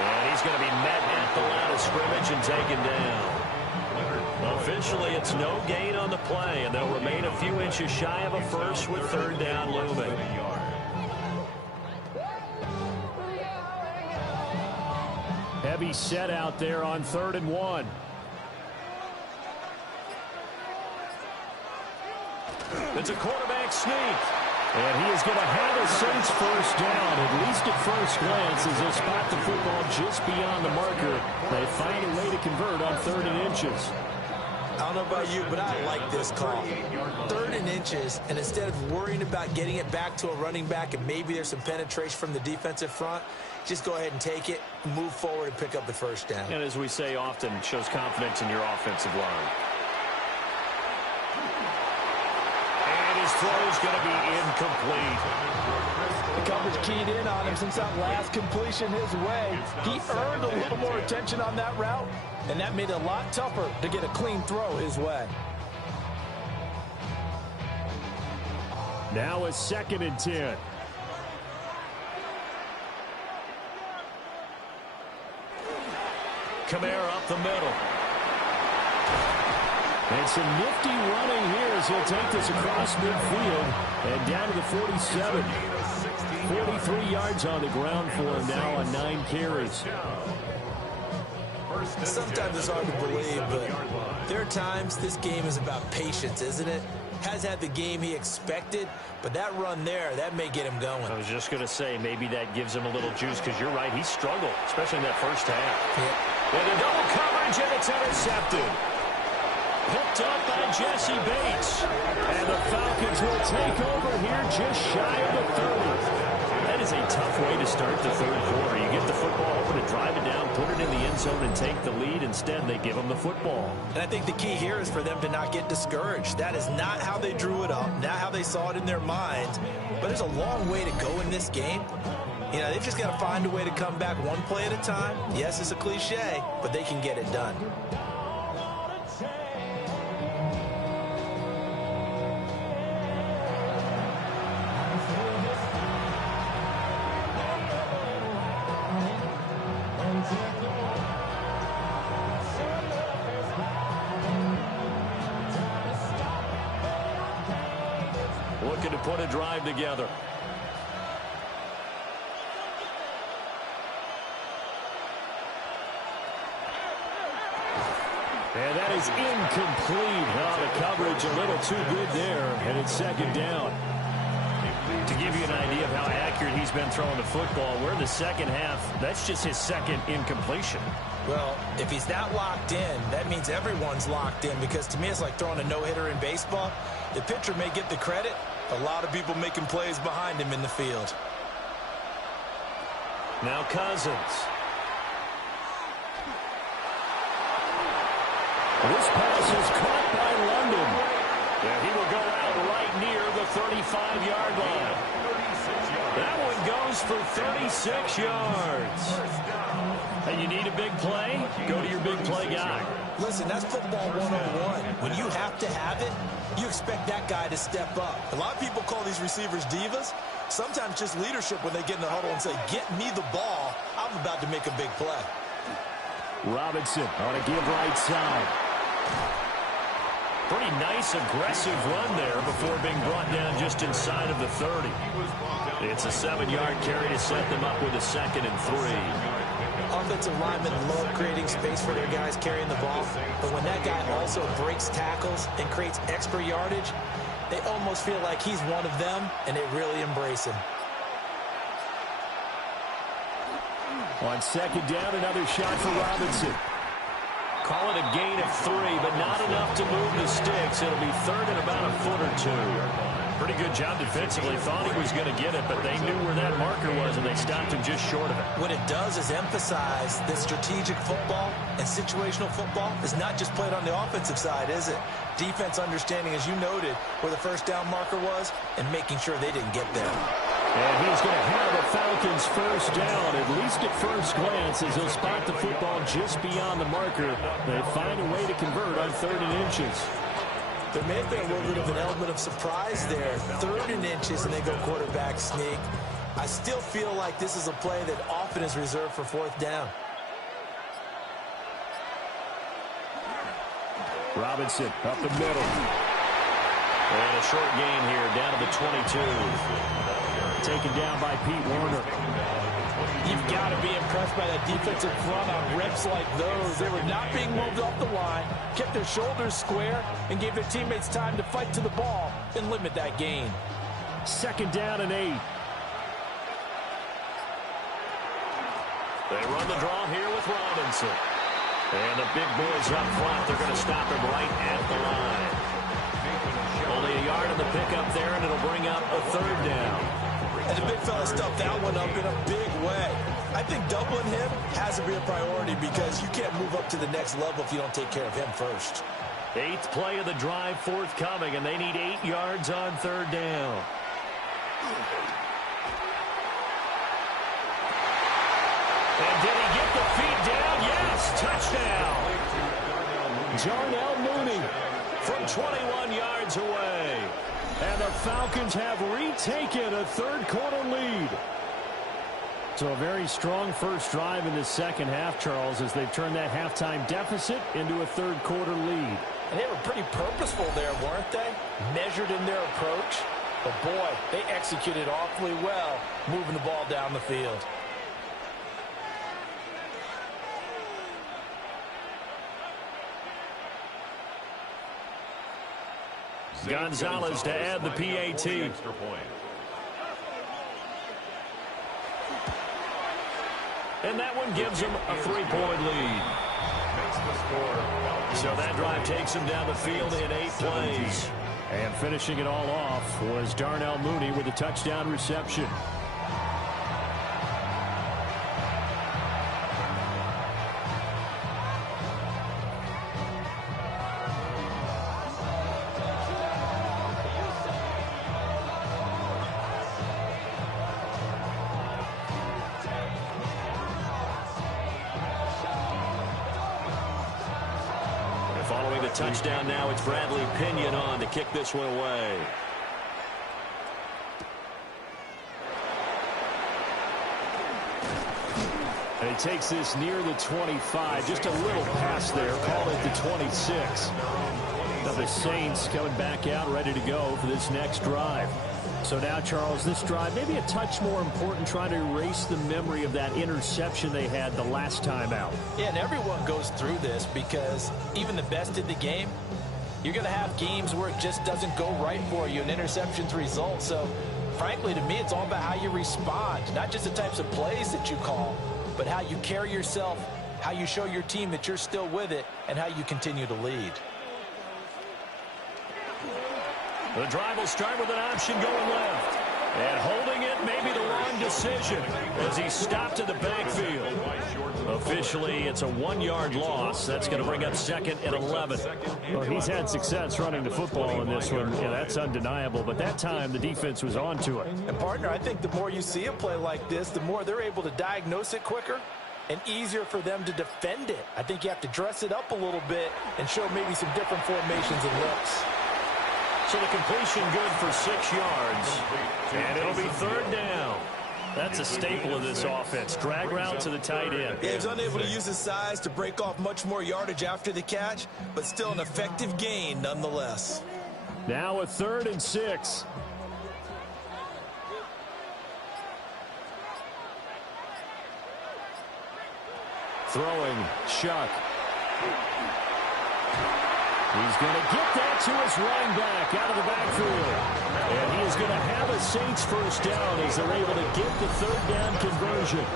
And he's going to be met at the line of scrimmage and taken down. Officially, it's no gain on the play, and they'll remain a few inches shy of a first with third down looming. Heavy set out there on 3rd and 1. It's a quarterback sneak. And he is going to have a Saints first down, at least at first glance, as they spot the football just beyond the marker. They find a way to convert on 3rd and inches. I don't know about you, but I like this call. 3rd and inches, and instead of worrying about getting it back to a running back and maybe there's some penetration from the defensive front, just go ahead and take it, move forward, and pick up the first down. And as we say often, it shows confidence in your offensive line. His throw is going to be incomplete. The coverage keyed in on him since that last completion his way. He earned a little more attention on that route, and that made it a lot tougher to get a clean throw his way. Now a 2nd and 10. Kamara up the middle. And some nifty running here as he'll take this across midfield and down to the 47. 43 yards on the ground for him now on 9 carries. Sometimes it's hard to believe, but there are times this game is about patience, isn't it? Has had the game he expected, but that run there, that may get him going. I was just going to say, maybe that gives him a little juice, because you're right, he struggled, especially in that first half. Yeah. And a double coverage, and it's intercepted. picked up by Jesse Bates. And the Falcons will take over here just shy of the 30. That is a tough way to start the third quarter. You get the football over to drive it down, put it in the end zone, and take the lead. Instead, they give them the football. And I think the key here is for them to not get discouraged. That is not how they drew it up, not how they saw it in their minds. But there's a long way to go in this game. You know, they've just got to find a way to come back one play at a time. Yes, it's a cliche, but they can get it done. Looking to put a drive together. And that is incomplete. Oh, the coverage a little too good there, and it's second down. To give you an idea of how accurate he's been throwing the football, we're in the second half. That's just his second incompletion. Well, if he's that locked in, that means everyone's locked in, because to me it's like throwing a no-hitter in baseball. The pitcher may get the credit, a lot of people making plays behind him in the field. Now Cousins. This pass is caught by London. And he will go out right near the 35-yard line. That one goes for 36 yards. And you need a big play? Go to your big play guy. Listen, that's football 101. When you have to have it, you expect that guy to step up. A lot of people call these receivers divas. Sometimes just leadership when they get in the huddle and say, get me the ball. I'm about to make a big play. Robinson on a give right side. Pretty nice, aggressive run there before being brought down just inside of the 30. It's a 7-yard carry to set them up with a 2nd and 3. Offensive linemen love creating space for their guys carrying the ball, but when that guy also breaks tackles and creates extra yardage, they almost feel like he's one of them, and they really embrace him. On second down, another shot for Robinson. Call it a gain of 3, but not enough to move the sticks. It'll be 3rd and about a foot or 2. Pretty good job defensively. Thought he was going to get it, but they knew where that marker was, and they stopped him just short of it. What it does is emphasize that strategic football and situational football is not just played on the offensive side, is it? Defense understanding, as you noted, where the first down marker was and making sure they didn't get there. And he's going to have a Falcons first down, at least at first glance, as he'll spot the football just beyond the marker. They find a way to convert on 3rd and inches. There may have been a little bit of an element of surprise there. 3rd and inches, and they go quarterback sneak. I still feel like this is a play that often is reserved for 4th down. Robinson up the middle. And a short gain here, down to the 22. Taken down by Pete Warner. You've got to be impressed by that defensive front on reps like those. They were not being moved off the line, kept their shoulders square, and gave their teammates time to fight to the ball and limit that gain. 2nd down and 8. They run the draw here with Robinson. And the big boys up front, they're going to stop him right at the line. Only a yard in the pickup there, and it'll bring up a 3rd down. And the big fella stuffed that one up in a big way. I think doubling him has to be a priority, because you can't move up to the next level if you don't take care of him first. 8th play of the drive forthcoming, and they need 8 yards on 3rd down. And did he get the feet down? Yes, touchdown. Jarnell Mooney from 21 yards away. And the Falcons have retaken a 3rd quarter lead. So a very strong first drive in the second half, Charles, as they've turned that halftime deficit into a 3rd quarter lead. And they were pretty purposeful there, weren't they? Measured in their approach. But boy, they executed awfully well, moving the ball down the field. Gonzalez to add the PAT. And that one gives them a 3-point lead. Makes the score So that drive takes him down the field in 8 plays. And finishing it all off was Darnell Mooney with a touchdown reception. Following the touchdown now, it's Bradley Pinion on to kick this one away. And he takes this near the 25. Just a little pass there. Call it the 26. Now the Saints coming back out, ready to go for this next drive. So now, Charles, this drive maybe a touch more important, trying to erase the memory of that interception they had the last time out. Yeah, and everyone goes through this because even the best in the game, you're going to have games where it just doesn't go right for you, and interceptions result. So, frankly, to me, it's all about how you respond, not just the types of plays that you call, but how you carry yourself, how you show your team that you're still with it, and how you continue to lead. The drive will start with an option going left. And holding it may be the wrong decision as he stopped in the backfield. Officially, it's a 1-yard loss. That's going to bring up 2nd and 11. Well, he's had success running the football in this one. Yeah, that's undeniable. But that time, the defense was on to it. And, partner, I think the more you see a play like this, the more they're able to diagnose it quicker and easier for them to defend it. I think you have to dress it up a little bit and show maybe some different formations and looks. So the completion good for 6 yards. And it'll be 3rd down. That's a staple of this offense. Drag route to the tight end. Yeah, he was unable to use his size to break off much more yardage after the catch, but still an effective gain nonetheless. Now a 3rd and 6. Throwing, Shuck. He's going to get that to his running back out of the backfield. And he is going to have a Saints first down as they're able to get the 3rd down conversion.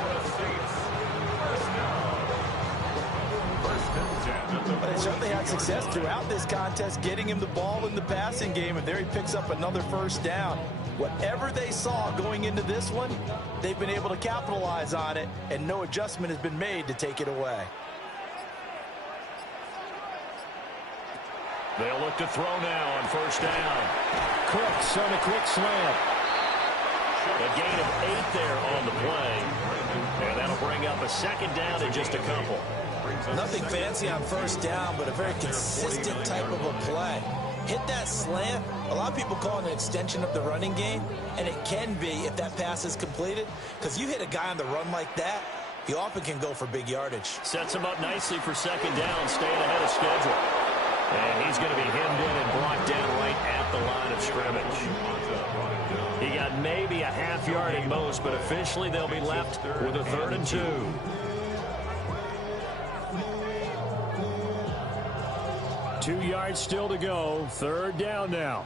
But they certainly had success throughout this contest, getting him the ball in the passing game, and there he picks up another first down. Whatever they saw going into this one, they've been able to capitalize on it, and no adjustment has been made to take it away. They'll look to throw now on first down. Cooks on a quick slant. A gain of 8 there on the play. And that'll bring up a 2nd down in just a couple. Nothing fancy on first down, but a very consistent type of a play. Hit that slant. A lot of people call it an extension of the running game, and it can be if that pass is completed, because you hit a guy on the run like that, he often can go for big yardage. Sets him up nicely for 2nd down, staying ahead of schedule. And he's going to be hemmed in and brought down right at the line of scrimmage. He got maybe a half yard at most, but officially they'll be left with a 3rd and 2. Two yards still to go. 3rd down now.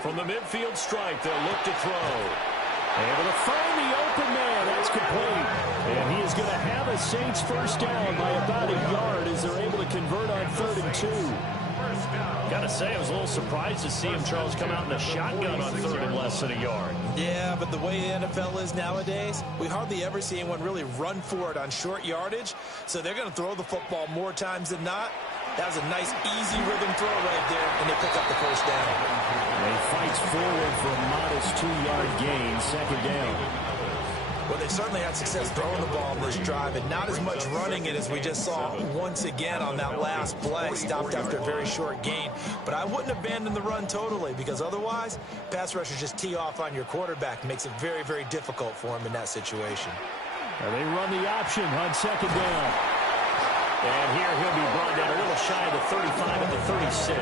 From the midfield stripe, they'll look to throw. Able to find the open man. That's complete. And he is going to have a Saints first down by about a yard as they're able to convert on 3rd and 2. Got to say, I was a little surprised to see him, Charles, come out in a shotgun on 3rd and less than a yard. Yeah, but the way the NFL is nowadays, we hardly ever see anyone really run for it on short yardage, so they're going to throw the football more times than not. That was a nice, easy rhythm throw right there, and they pick up the first down. And he fights forward for a modest 2-yard gain, 2nd down. Well, they certainly had success throwing the ball in this drive, and not as much running it as we just saw once again on that last play. Stopped after a very short gain. But I wouldn't abandon the run totally, because otherwise, pass rushers just tee off on your quarterback. Makes it very, very difficult for him in that situation. Now they run the option on 2nd down. And here he'll be brought down a little shy of the 35 at the 36.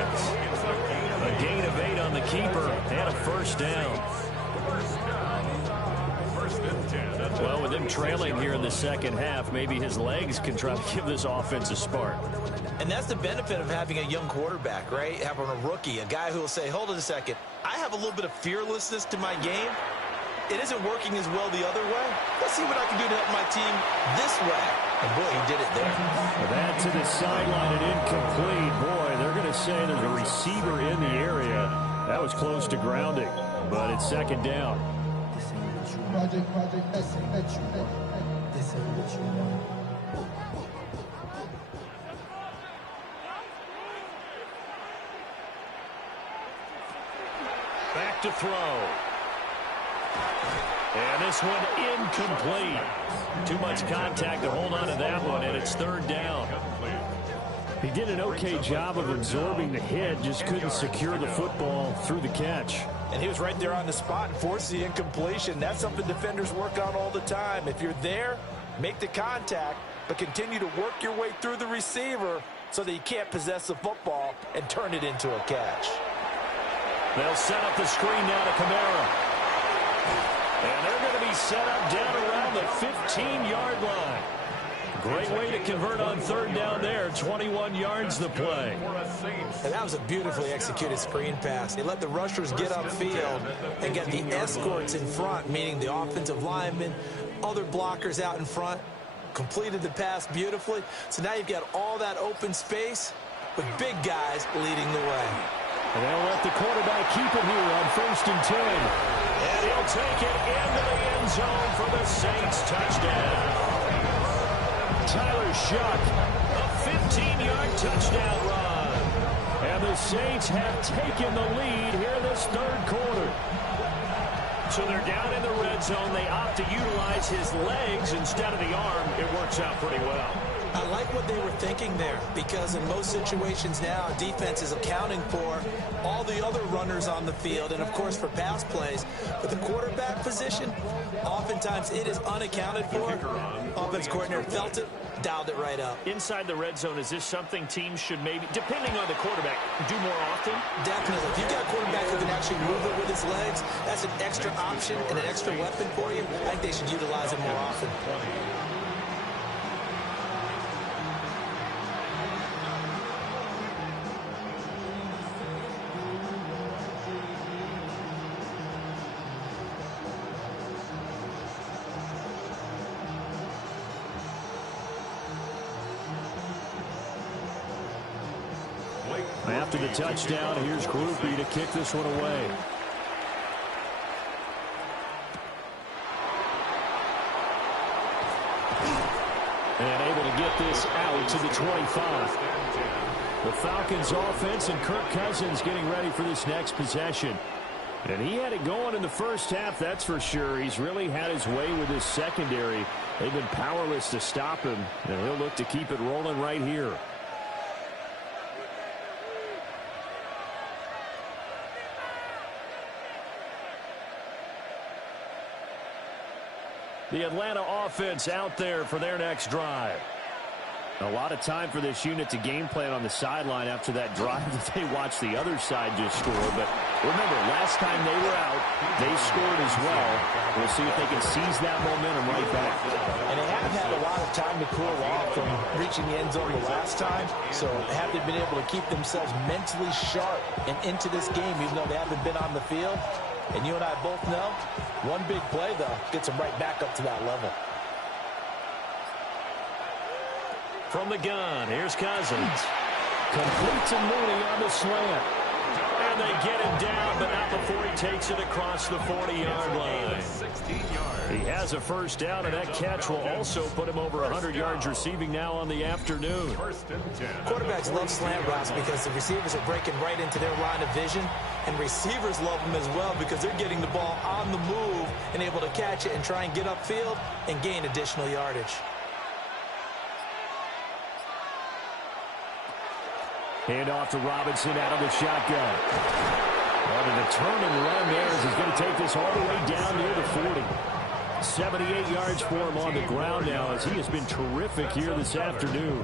A gain of 8 on the keeper and a first down. Well, with him trailing here in the second half, maybe his legs can try to give this offense a spark. And that's the benefit of having a young quarterback, right? Having a rookie, a guy who will say, hold it a second, I have a little bit of fearlessness to my game. it isn't working as well the other way. Let's see what I can do to help my team this way. And boy, he did it there. That to the sideline and incomplete. Boy, they're going to say there's a receiver in the area. That was close to grounding, but it's second down. Back to throw. And this one incomplete. Too much contact to hold on to that one, and it's third down. He did an okay job of absorbing the hit, just couldn't secure the football through the catch. And he was right there on the spot and forced the incompletion. That's something defenders work on all the time. If you're there, make the contact, but continue to work your way through the receiver so that you can't possess the football and turn it into a catch. They'll set up the screen now to Kamara. And they're going to be set up down around the 15-yard line. Great way to convert on third down there. 21 yards the play. And that was a beautifully executed screen pass. They let the rushers get upfield and get the escorts in front, meaning the offensive linemen, other blockers out in front. Completed the pass beautifully. So now you've got all that open space with big guys leading the way. And they'll let the quarterback keep it here on 1st and 10. And he'll take it into the end zone for the Saints touchdown. Tyler Shuck, a 15-yard touchdown run. And the Saints have taken the lead here this third quarter. So they're down in the red zone. They opt to utilize his legs instead of the arm. It works out pretty well. I like what they were thinking there, because in most situations now, defense is accounting for all the other runners on the field and, of course, for pass plays. But the quarterback position, oftentimes it is unaccounted for. Offense coordinator felt it, dialed it right up. Inside the red zone, is this something teams should maybe, depending on the quarterback, do more often? Definitely. If you've got a quarterback who can actually move it with his legs, that's an extra option and an extra weapon for you. I think they should utilize it more often. After the touchdown, here's Groupie to kick this one away. And able to get this out to the 25. The Falcons offense and Kirk Cousins getting ready for this next possession. And he had it going in the first half, that's for sure. He's really had his way with his secondary. They've been powerless to stop him, and he'll look to keep it rolling right here. The Atlanta offense out there for their next drive. A lot of time for this unit to game plan on the sideline after that drive that they watched the other side just score. But remember, last time they were out, they scored as well. We'll see if they can seize that momentum right back. And they have had a lot of time to cool off from reaching the end zone the last time. So have they been able to keep themselves mentally sharp and into this game, even though they haven't been on the field? And you and I both know, one big play, though, gets them right back up to that level. From the gun, here's Cousins. Complete to Mooney on the slant. And they get him down, but not before he takes it across the 40-yard line. He has a first down, and that catch will also put him over 100 yards receiving now on the afternoon. Quarterbacks love slant routes because the receivers are breaking right into their line of vision, and receivers love them as well because they're getting the ball on the move and able to catch it and try and get upfield and gain additional yardage. Hand off to Robinson out of the shotgun. And a turn and run there as he's going to take this all the way down near the 40. 78 yards for him on the ground now as he has been terrific here this afternoon.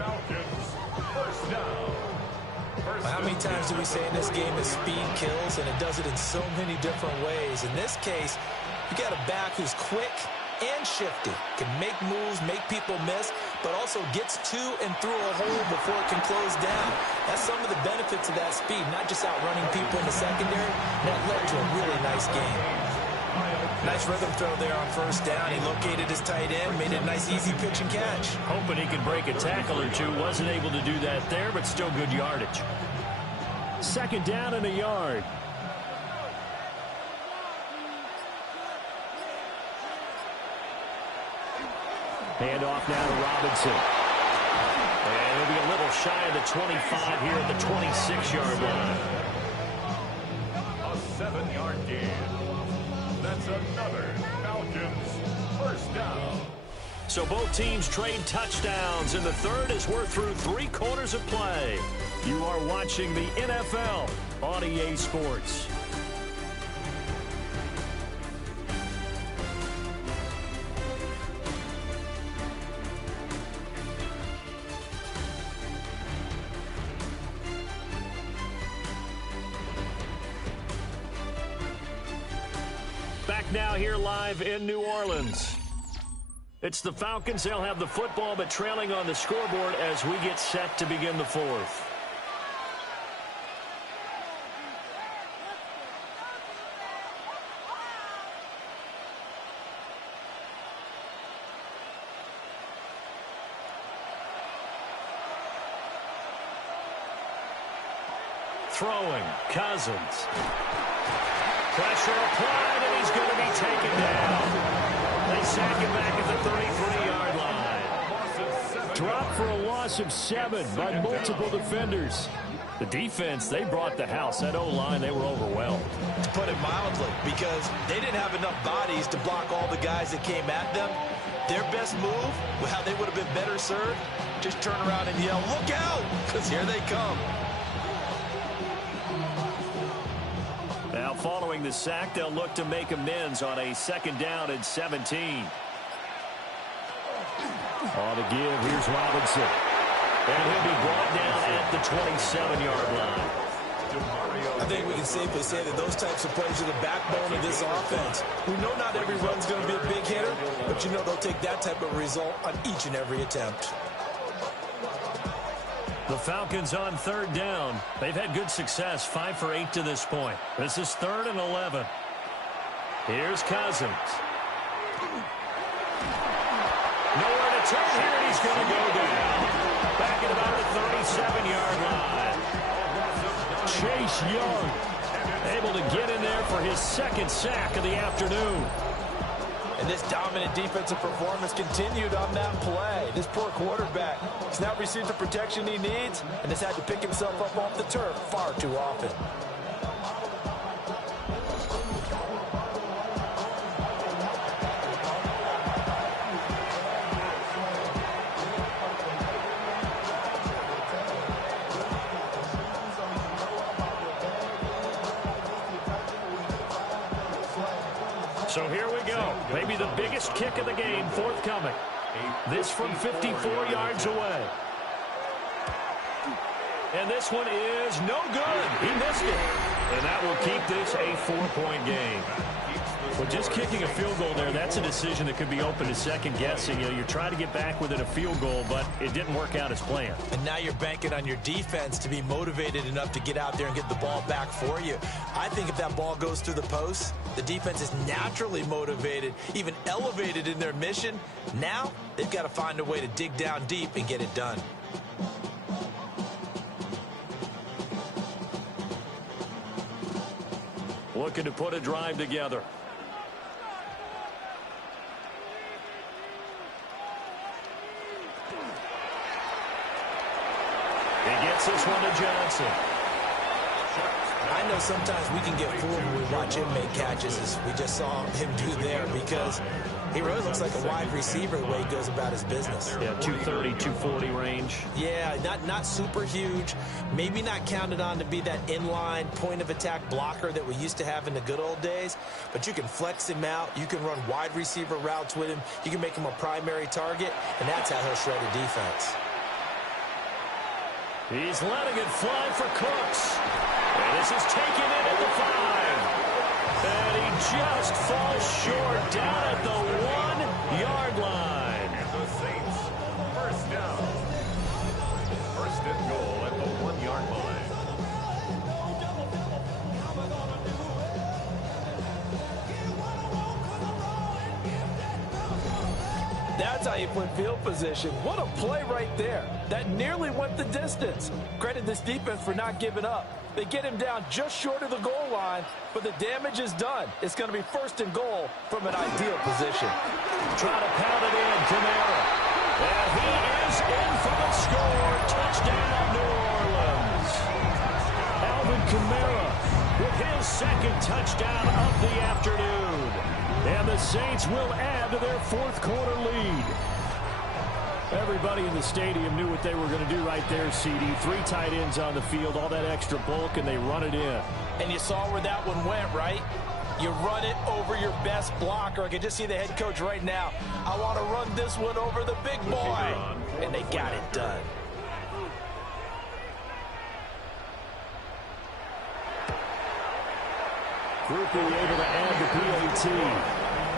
How many times do we say in this game that speed kills, and it does it in so many different ways? In this case, you got a back who's quick and shifty, can make moves, make people miss, but also gets to and through a hole before it can close down. That's some of the benefits of that speed, not just outrunning people in the secondary. That led to a really nice game. Nice rhythm throw there on first down. He located his tight end, made it a nice, easy pitch and catch. Hoping he could break a tackle or two. Wasn't able to do that there, but still good yardage. Second down and a yard. Hand off now to Robinson. And he'll be a little shy of the 25 here at the 26-yard line. A 7-yard gain. That's another Falcons first down. So both teams trade touchdowns, and the third as we're through 3 quarters of play. You are watching the NFL on EA Sports. Back now here live in New Orleans. It's the Falcons. They'll have the football, but trailing on the scoreboard as we get set to begin the fourth. Throwing, Cousins. Pressure applied, and he's going to be taken down. They sack him back at the 33-yard line. Dropped for a loss of 7 by multiple defenders. The defense, they brought the house. That O-line, they were overwhelmed. To put it mildly, because they didn't have enough bodies to block all the guys that came at them. Their best move, how they would have been better served, just turn around and yell, "Look out!" because here they come. Now, following the sack, they'll look to make amends on a second down and 17. On the give, here's Robinson. And he'll be brought down at the 27-yard line. I think we can safely say that those types of plays are the backbone of this offense. We know not every run's going to be a big hitter, but you know they'll take that type of result on each and every attempt. The Falcons on third down. They've had good success, 5 for 8 to this point. This is 3rd and 11. Here's Cousins. Nowhere to turn here, and he's going to go down. Back at about the 37-yard line. Chase Young able to get in there for his second sack of the afternoon. And this dominant defensive performance continued on that play. This poor quarterback has not received the protection he needs and has had to pick himself up off the turf far too often. So here we go. Maybe the biggest kick of the game forthcoming. This from 54 yards away. And this one is no good. He missed it. And that will keep this a 4-point game. Well, just kicking a field goal there, that's a decision that could be open to second guessing. You know, you're trying to get back within a field goal, but it didn't work out as planned. And now you're banking on your defense to be motivated enough to get out there and get the ball back for you. I think if that ball goes through the post, the defense is naturally motivated, even elevated in their mission. Now they've got to find a way to dig down deep and get it done. Looking to put a drive together. He gets this one to Johnson. I know sometimes we can get fooled when we watch him make catches, as we just saw him do there, because he really looks like a wide receiver the way he goes about his business. Yeah, 230, 240 range. Yeah, not super huge. Maybe not counted on to be that inline point-of-attack blocker that we used to have in the good old days, but you can flex him out. You can run wide receiver routes with him. You can make him a primary target, and that's how he'll shred a defense. He's letting it fly for Cooks. And this is taken in at the 5. And he just falls short down at the 1-yard line. And the Saints, first down. First and goal at the 1-yard line. safe with field position. What a play right there. That nearly went the distance. Credit this defense for not giving up. They get him down just short of the goal line, but the damage is done. It's going to be first and goal from an ideal position. Trying to pound it in, Kamara. And he is in for the score. Touchdown, New Orleans. Alvin Kamara with his second touchdown of the afternoon. And the Saints will add to their fourth quarter lead. Everybody in the stadium knew what they were going to do right there, CD. 3 tight ends on the field, all that extra bulk, and they run it in. And you saw where that one went, right? You run it over your best blocker. I can just see the head coach right now. I want to run this one over the big boy. And they got it done. Groupie able to add the PAT.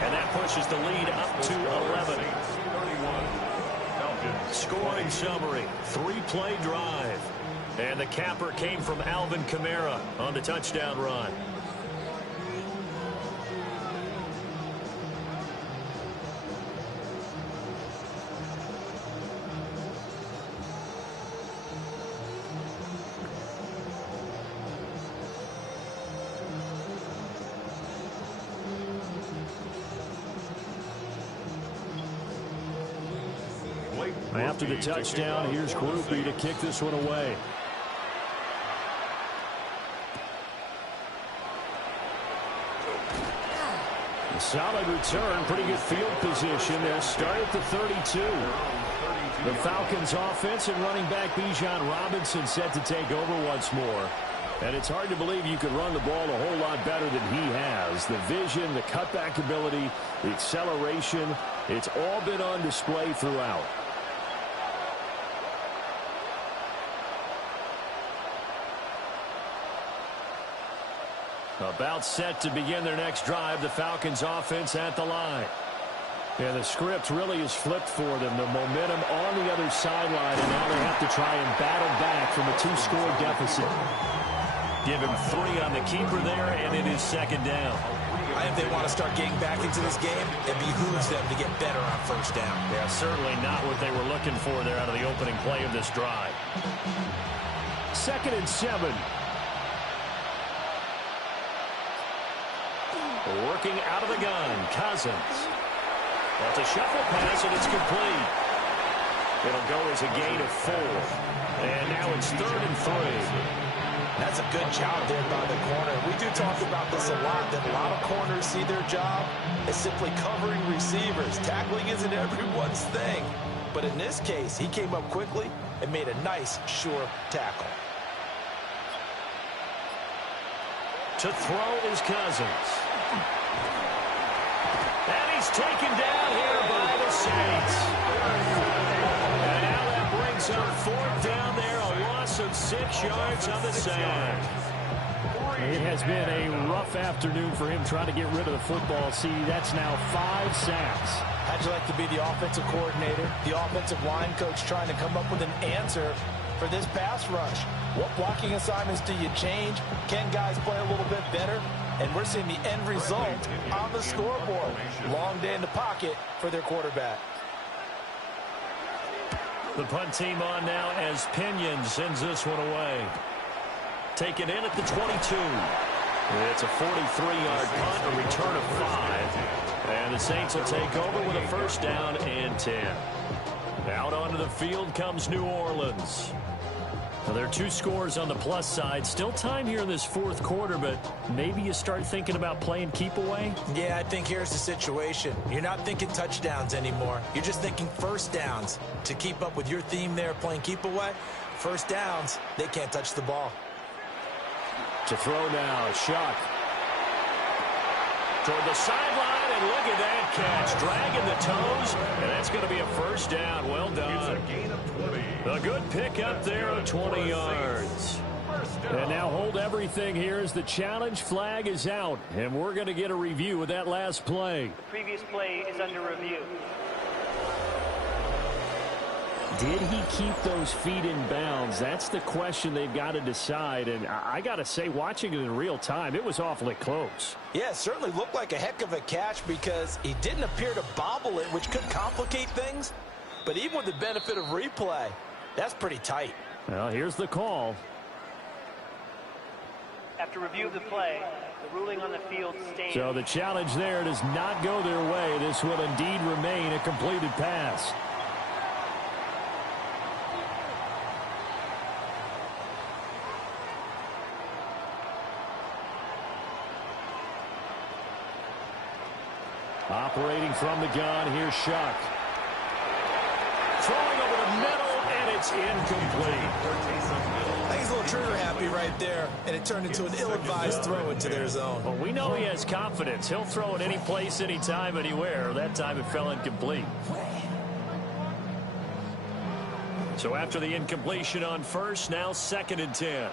And that pushes the lead up to 11. Scoring summary, 3-play drive. And the capper came from Alvin Kamara on the touchdown run. After the touchdown, here's Groupie to kick this one away. A solid return, pretty good field position. They'll start at the 32. The Falcons offense and running back Bijan Robinson set to take over once more. And it's hard to believe you could run the ball a whole lot better than he has. The vision, the cutback ability, the acceleration, it's all been on display throughout. About set to begin their next drive, the Falcons offense at the line. And the script really is flipped for them. The momentum on the other sideline, and now they have to try and battle back from a 2-score deficit. Give him 3 on the keeper there, and it is second down. If they want to start getting back into this game, it behooves them to get better on first down. Yeah, certainly not what they were looking for there out of the opening play of this drive. 2nd and 7. Working out of the gun, Cousins. That's a shuffle pass, and it's complete. It'll go as a gain of 4. And now it's 3rd and 3. That's a good job there by the corner. We do talk about this a lot, that a lot of corners see their job as simply covering receivers. Tackling isn't everyone's thing. But in this case, he came up quickly and made a nice, sure tackle. To throw is Cousins. And he's taken down here by the Saints. And now that brings up 4th down there, a loss of 6 yards on the sack. It has been a rough afternoon for him trying to get rid of the football. See, that's now 5 sacks. How'd you like to be the offensive coordinator, the offensive line coach trying to come up with an answer for this pass rush? What blocking assignments do you change? Can guys play a little bit better? And we're seeing the end result on the scoreboard. Long day in the pocket for their quarterback. The punt team on now as Pinion sends this one away. Taken in at the 22. It's a 43-yard punt, a return of 5. And the Saints will take over with a 1st down and 10. Out onto the field comes New Orleans. Now, there are 2 scores on the plus side. Still time here in this 4th quarter, but maybe you start thinking about playing keep away? Yeah, I think here's the situation. You're not thinking touchdowns anymore. You're just thinking first downs. To keep up with your theme there, playing keep away, first downs, they can't touch the ball. To throw now, Shuck. Toward the sideline, and look at that catch. Dragging the toes, and that's going to be a 1st down. Well done. A good pick up there of 20 yards. And now hold everything here as the challenge flag is out. And we're going to get a review of that last play. The previous play is under review. Did he keep those feet in bounds? That's the question they've got to decide. And I got to say, watching it in real time, it was awfully close. Yeah, it certainly looked like a heck of a catch because he didn't appear to bobble it, which could complicate things. But even with the benefit of replay, that's pretty tight. Well, here's the call. After review of the play, the ruling on the field stands. So the challenge there does not go their way. This will indeed remain a completed pass. Operating from the gun, here's Shuck. Throwing over the middle, and it's incomplete. I think he's a little trigger happy right there, and it turned into an ill-advised throw into their zone. Well, we know he has confidence. He'll throw it any place, anytime, anywhere. That time it fell incomplete. So after the incompletion on first, now 2nd and 10.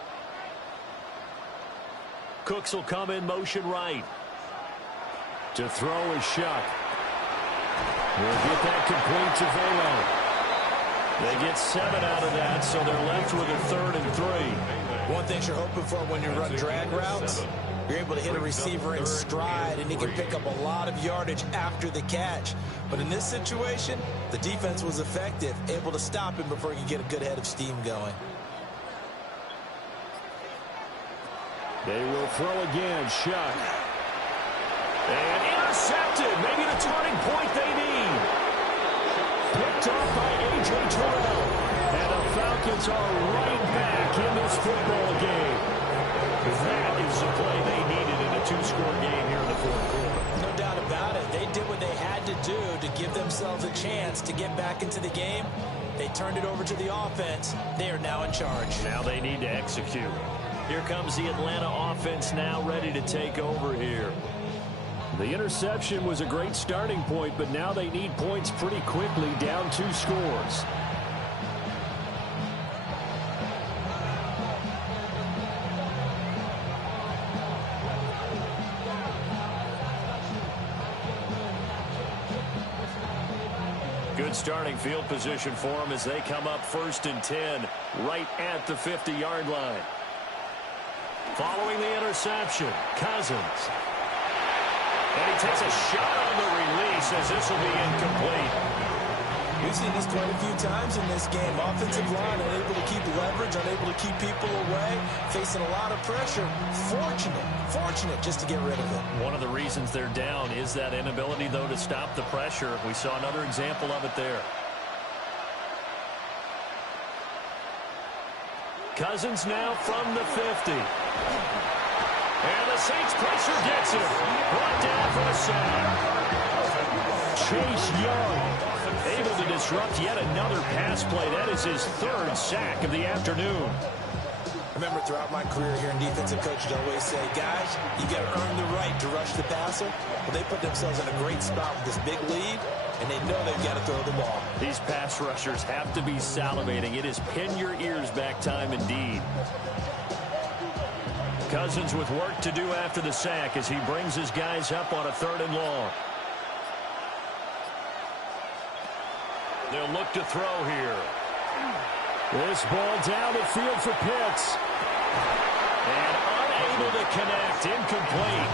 Cooks will come in motion right. To throw is Shuck. We'll get that complete to Velo. They get 7 out of that, so they're left with a 3rd and 3. One thing you're hoping for when you run drag routes, you're able to hit a receiver in stride, and he can pick up a lot of yardage after the catch. But in this situation, the defense was effective, able to stop him before he could get a good head of steam going. They will throw again, Shuck. And intercepted. Maybe the turning point they need. Picked off by A.J. Terrell. And the Falcons are right back in this football game. That is the play they needed in a 2-score game here in the 4th quarter. No doubt about it. They did what they had to do to give themselves a chance to get back into the game. They turned it over to the offense. They are now in charge. Now they need to execute. Here comes the Atlanta offense now ready to take over here. The interception was a great starting point, but now they need points pretty quickly, down 2 scores. Good starting field position for them as they come up 1st and 10, right at the 50-yard line. Following the interception, Cousins. And he takes a shot on the release as this will be incomplete. We've seen this quite a few times in this game. Offensive line unable to keep leverage, unable to keep people away, facing a lot of pressure. Fortunate just to get rid of it. One of the reasons they're down is that inability, though, to stop the pressure. We saw another example of it there. Cousins now from the 50. And the Saints pressure gets him. Brought down for a sack. Chase Young able to disrupt yet another pass play. That is his 3rd sack of the afternoon. I remember throughout my career here in defensive coaches always say, guys, you got to earn the right to rush the passer. Well, they put themselves in a great spot with this big lead, and they know they've got to throw the ball. These pass rushers have to be salivating. It is pin your ears back time indeed. Cousins with work to do after the sack as he brings his guys up on a 3rd and long. They'll look to throw here. This ball down the field for Pitts. And unable to connect. Incomplete.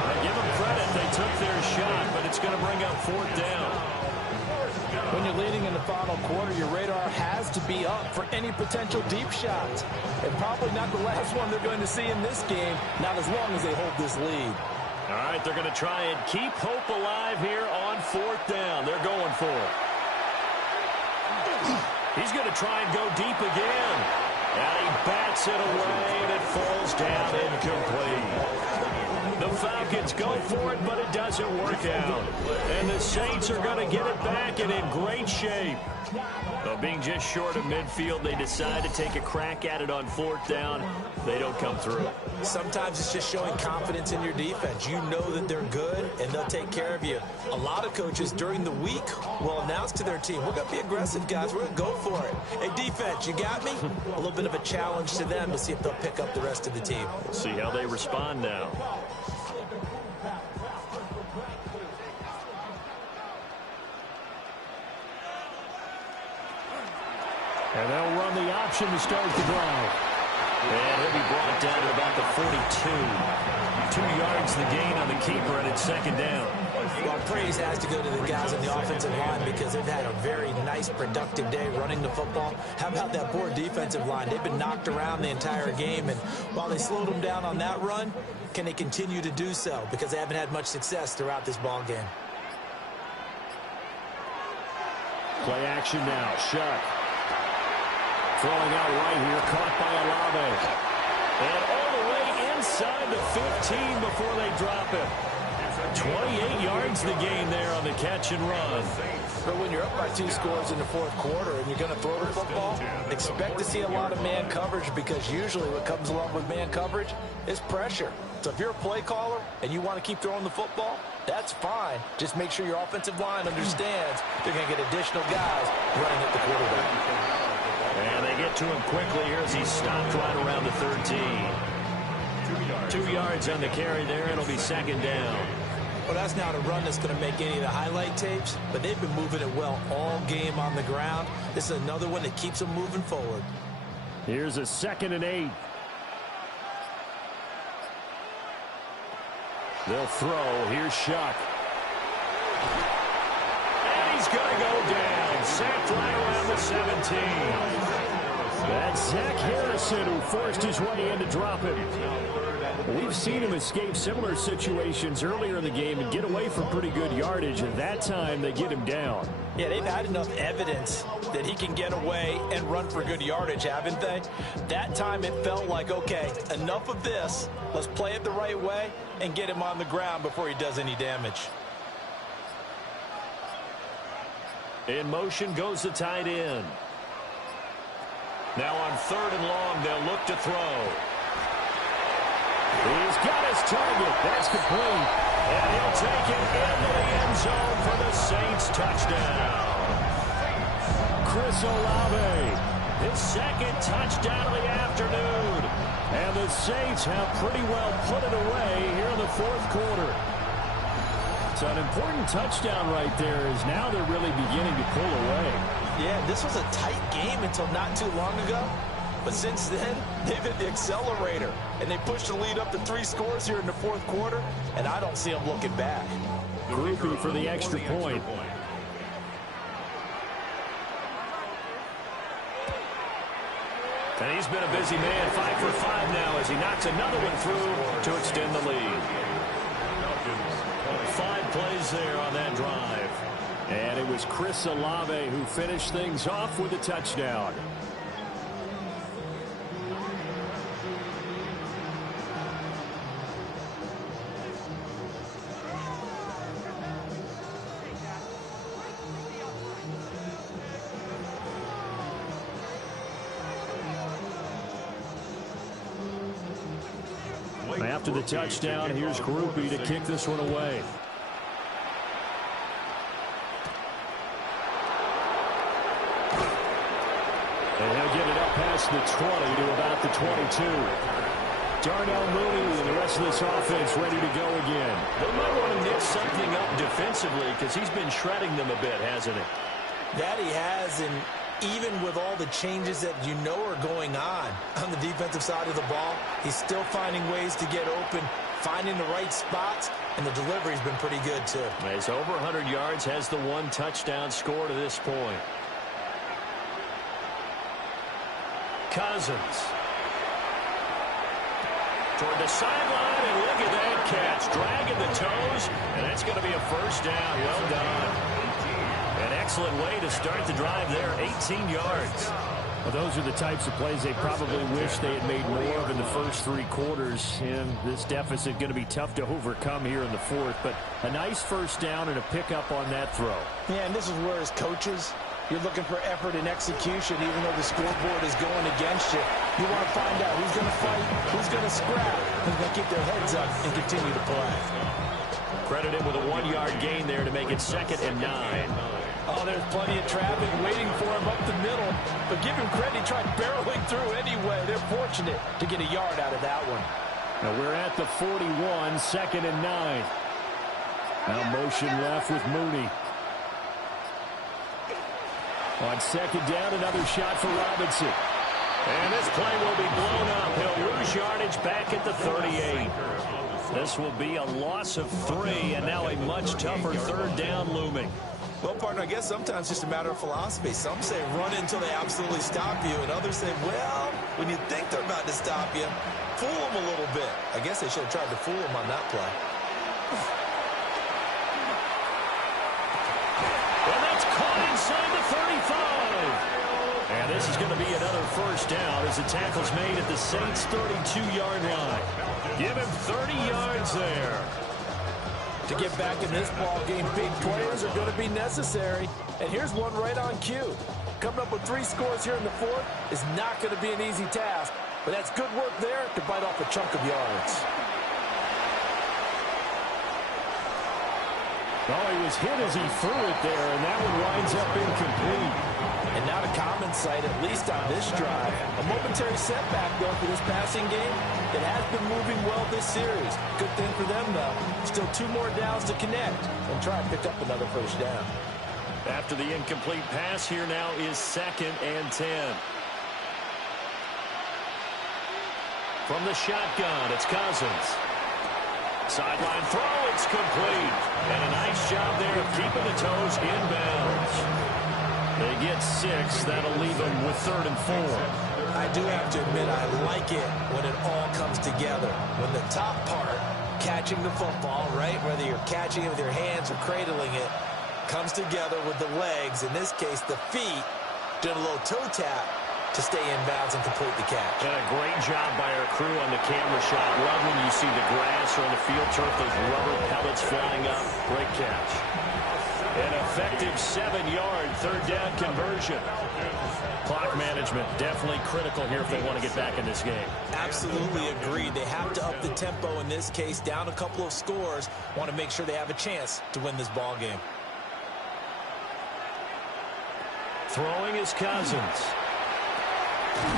I give them credit. They took their shot, but it's going to bring up 4th down. When you're leading in the final quarter, your radar has to be up for any potential deep shots. And probably not the last one they're going to see in this game, not as long as they hold this lead. All right, they're going to try and keep hope alive here on 4th down. They're going for it. He's going to try and go deep again. And he bats it away, and it falls down incomplete. The Falcons go for it, but it doesn't work out. And the Saints are going to get it back and in great shape. Being just short of midfield, they decide to take a crack at it on 4th down. They don't come through. Sometimes it's just showing confidence in your defense. You know that they're good, and they'll take care of you. A lot of coaches during the week will announce to their team, we're going to be aggressive, guys. We're going to go for it. Hey, defense, you got me? A little bit of a challenge to them to see if they'll pick up the rest of the team. We'll see how they respond now. And they'll run the option to start the drive. And he'll be brought down to about the 42. 2 yards the gain on the keeper, and it's second down. Well, praise has to go to the guys on the offensive line because they've had a very nice, productive day running the football. How about that poor defensive line? They've been knocked around the entire game, and while they slowed them down on that run, can they continue to do so? Because they haven't had much success throughout this ball game. Play action now. Shuck. Throwing out right here. Caught by Olave. And all the way inside the 15 before they drop it. 28 yards the gain there on the catch and run. But when you're up by 2 scores in the fourth quarter and you're going to throw the football, expect to see a lot of man coverage because usually what comes along with man coverage is pressure. So if you're a play caller and you want to keep throwing the football, that's fine. Just make sure your offensive line understands they're going to get additional guys running at the quarterback. And they get to him quickly here as he's stopped right around the 13. 2 yards on the carry there. It'll be second down. Well, that's not a run that's going to make any of the highlight tapes, but they've been moving it well all game on the ground. This is another one that keeps them moving forward. Here's a 2nd and 8. They'll throw. Here's Shuck. And he's going to go down. Sacked right around the 17. That's Zach Harrison who forced his way in to drop him. We've seen him escape similar situations earlier in the game and get away from pretty good yardage, and that time they get him down. Yeah, they've had enough evidence that he can get away and run for good yardage, haven't they? That time it felt like, okay, enough of this. Let's play it the right way and get him on the ground before he does any damage. In motion goes the tight end. Now on 3rd and long, they'll look to throw. He's got his target. That's complete. And he'll take it into the end zone for the Saints touchdown. Chris Olave, his 2nd touchdown of the afternoon. And the Saints have pretty well put it away here in the 4th quarter. So an important touchdown right there is now they're really beginning to pull away. Yeah, this was a tight game until not too long ago. But since then, they've hit the accelerator. And they pushed the lead up to 3 scores here in the 4th quarter. And I don't see them looking back. Groupie for the extra point. And he's been a busy man, 5 for 5 now as he knocks another one through to extend the lead. 5 plays there on that drive. And it was Chris Olave who finished things off with a touchdown. After the touchdown, here's Groupie to kick this one away. And he'll get it up past the 20 to about the 22. Darnell Mooney and the rest of this offense ready to go again. They might want to knit something up defensively because he's been shredding them a bit, hasn't he? That he has, and even with all the changes that you know are going on the defensive side of the ball, he's still finding ways to get open, finding the right spots, and the delivery's been pretty good too. He's over 100 yards, has the 1 touchdown score to this point. Cousins. Toward the sideline, and look at that catch. Dragging the toes, and that's going to be a first down. Well done. An excellent way to start the drive there, 18 yards. Well, those are the types of plays they probably wish they had made more of in the first 3 quarters. And this deficit going to be tough to overcome here in the 4th. But a nice first down and a pickup on that throw. Yeah, and this is where as coaches, you're looking for effort and execution, even though the scoreboard is going against you. You want to find out who's going to fight, who's going to scrap, who's going to keep their heads up and continue to play. Credit him with a 1-yard gain there to make it 2nd and 9. Oh, there's plenty of traffic waiting for him up the middle. But give him credit, he tried barreling through anyway. They're fortunate to get a yard out of that one. Now we're at the 41, 2nd and 9. Now motion left with Mooney. On second down, another shot for Robinson. And this play will be blown up. He'll lose yardage back at the 38. This will be a loss of 3, and now a much tougher third down looming. Well, partner, I guess sometimes it's just a matter of philosophy. Some say run until they absolutely stop you, and others say, well, when you think they're about to stop you, fool them a little bit. I guess they should have tried to fool them on that play. And that's caught inside the 35. And this is going to be another first down as the tackle's made at the Saints' 32-yard line. Give him 30 yards there. To get back in this ball game, big plays are going to be necessary. And here's one right on cue. Coming up with 3 scores here in the fourth is not going to be an easy task, but that's good work there to bite off a chunk of yards. Oh, he was hit as he threw it there, and that one winds up incomplete. And not a common sight, at least on this drive. A momentary setback, though, for this passing game. It has been moving well this series. Good thing for them, though. Still 2 more downs to connect and try and pick up another first down. After the incomplete pass, here now is 2nd and 10. From the shotgun, it's Cousins. Sideline throw, it's complete. And a nice job there of keeping the toes inbounds. They get 6. That'll leave them with 3rd and 4. I do have to admit, I like it when it all comes together. When the top part, catching the football, right, whether you're catching it with your hands or cradling it, comes together with the legs, in this case the feet, doing a little toe tap to stay in bounds and complete the catch. And a great job by our crew on the camera shot. Love when you see the grass or on the field turf, those rubber pellets flying up. Great catch. An effective 7-yard third down conversion. Clock management definitely critical here if they want to get back in this game. Absolutely agreed. They have to up the tempo in this case, down a couple of scores. Want to make sure they have a chance to win this ball game. Throwing is Cousins.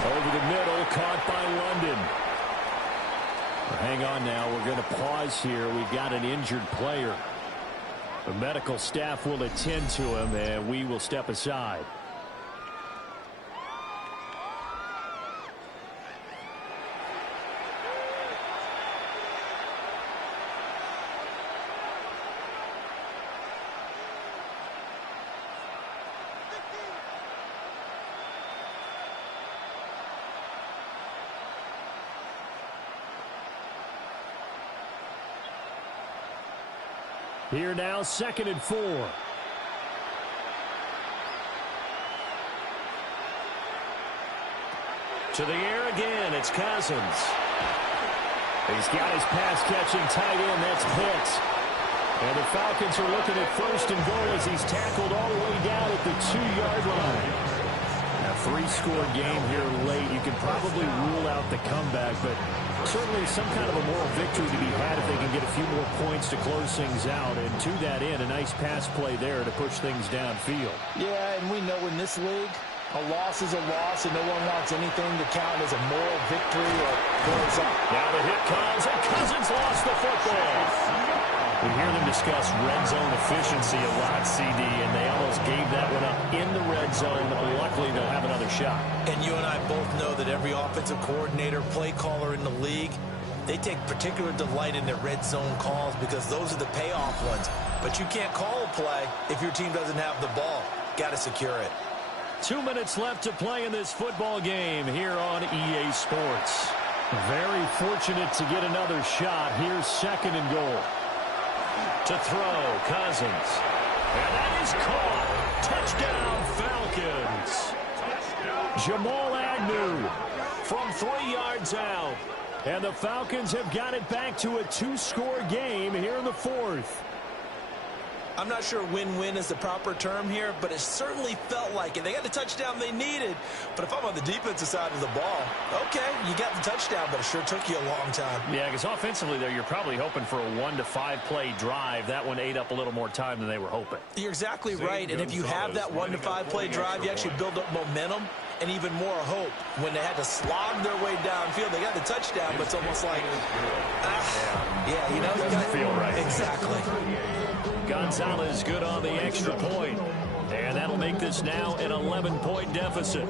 Over the middle, caught by London. Hang on now, we're going to pause here. We've got an injured player. The medical staff will attend to him, and we will step aside. Here now, 2nd and 4. To the air again, it's Cousins. He's got his pass-catching tight end, that's Pitts. And the Falcons are looking at 1st and goal as he's tackled all the way down at the 2-yard line. A 3-score game here late. You can probably rule out the comeback, but certainly some kind of a moral victory to be had if they can get a few more points to close things out. And to that end, a nice pass play there to push things downfield. Yeah, and we know in this league, a loss is a loss, and no one wants anything to count as a moral victory or goes up. Now the hit comes, and Cousins lost the football. We hear them discuss red zone efficiency a lot, CD, and they almost gave that one up in the red zone. Luckily, they'll have another shot. And you and I both know that every offensive coordinator, play caller in the league, they take particular delight in their red zone calls because those are the payoff ones. But you can't call a play if your team doesn't have the ball. Got to secure it. 2 minutes left to play in this football game here on EA Sports. Very fortunate to get another shot. Here's 2nd and goal. To throw, Cousins. And that is caught. Touchdown, Falcons. Jamal Agnew from 3 yards out. And the Falcons have got it back to a 2-score game here in the 4th. I'm not sure win-win is the proper term here, but it certainly felt like it. They got the touchdown they needed, but if I'm on the defensive side of the ball, okay, you got the touchdown, but it sure took you a long time. Yeah, because offensively there, you're probably hoping for a 1 to 5 play drive. That one ate up a little more time than they were hoping. You're exactly right, and if you have that 1 to 5 play drive, you actually build up momentum and even more hope. When they had to slog their way downfield, they got the touchdown, but it's almost like, yeah, you know, doesn't feel right. Exactly. Gonzalez good on the extra point. And that'll make this now an 11-point deficit.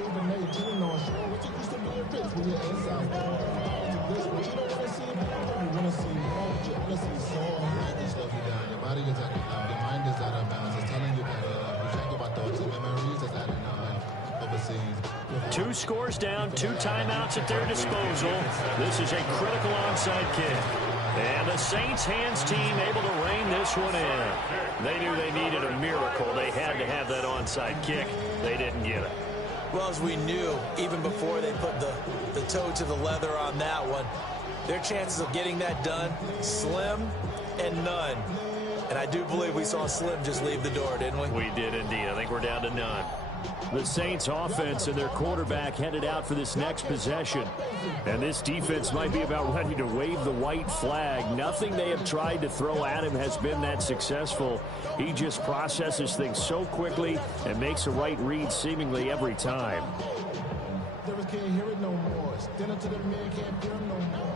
Two scores down, 2 timeouts at their disposal. This is a critical onside kick. And the Saints hands team able to rein this one in. They knew they needed a miracle. They had to have that onside kick. They didn't get it. Well, as we knew, even before they put the toe to the leather on that one, their chances of getting that done, slim and none. And I do believe we saw Slim just leave the door, didn't we? We did indeed. I think we're down to none. The Saints offense and their quarterback headed out for this next possession. And this defense might be about ready to wave the white flag. Nothing they have tried to throw at him has been that successful. He just processes things so quickly and makes a right read seemingly every time. Can't hear it no more. Stand up to the man, can't hear him no more.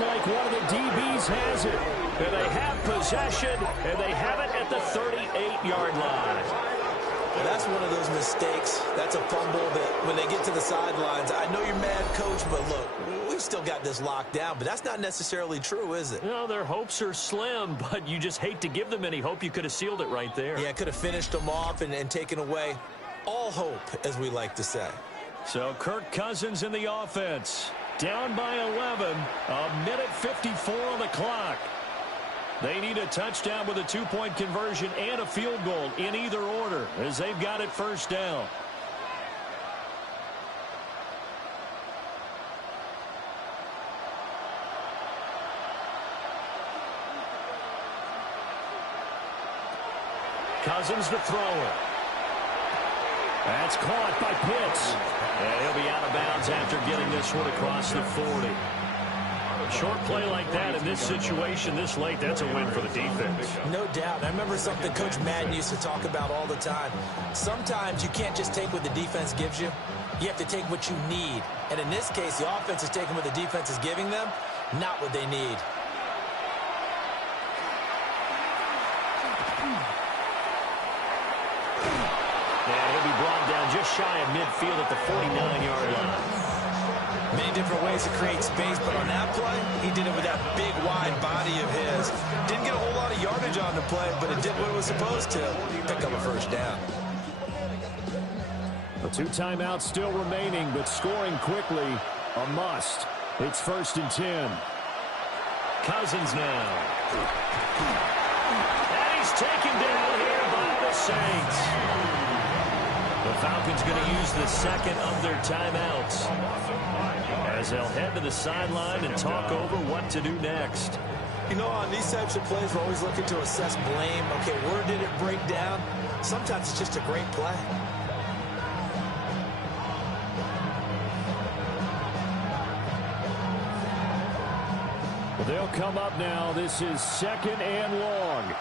Like one of the DBs has it. And they have possession, and they have it at the 38-yard line. Well, that's one of those mistakes. That's a fumble that when they get to the sidelines, I know you're mad, Coach, but look, we've still got this locked down. But that's not necessarily true, is it? No, their hopes are slim, but you just hate to give them any hope. You could have sealed it right there. Yeah, could have finished them off and taken away all hope, as we like to say. So Kirk Cousins in the offense. Down by 11, a minute 54 on the clock. They need a touchdown with a 2-point conversion and a field goal in either order as they've got it first down. Cousins the thrower. That's caught by Pitts. And he'll be out of bounds after getting this one across the 40. Short play like that in this situation this late, that's a win for the defense. No doubt. I remember something Coach Madden used to talk about all the time. Sometimes you can't just take what the defense gives you. You have to take what you need. And in this case, the offense is taking what the defense is giving them, not what they need. Just shy of midfield at the 49-yard line. Many different ways to create space, but on that play, he did it with that big, wide body of his. Didn't get a whole lot of yardage on the play, but it did what it was supposed to. Pick up a first down. The 2 timeouts still remaining, but scoring quickly, a must. It's 1st and 10. Cousins now. And he's taken down here by the Saints. The Falcons going to use the second of their timeouts as they'll head to the sideline and talk over what to do next. You know, on these types of plays, we're always looking to assess blame. Okay, where did it break down? Sometimes it's just a great play. Well, they'll come up now. This is 2nd and long.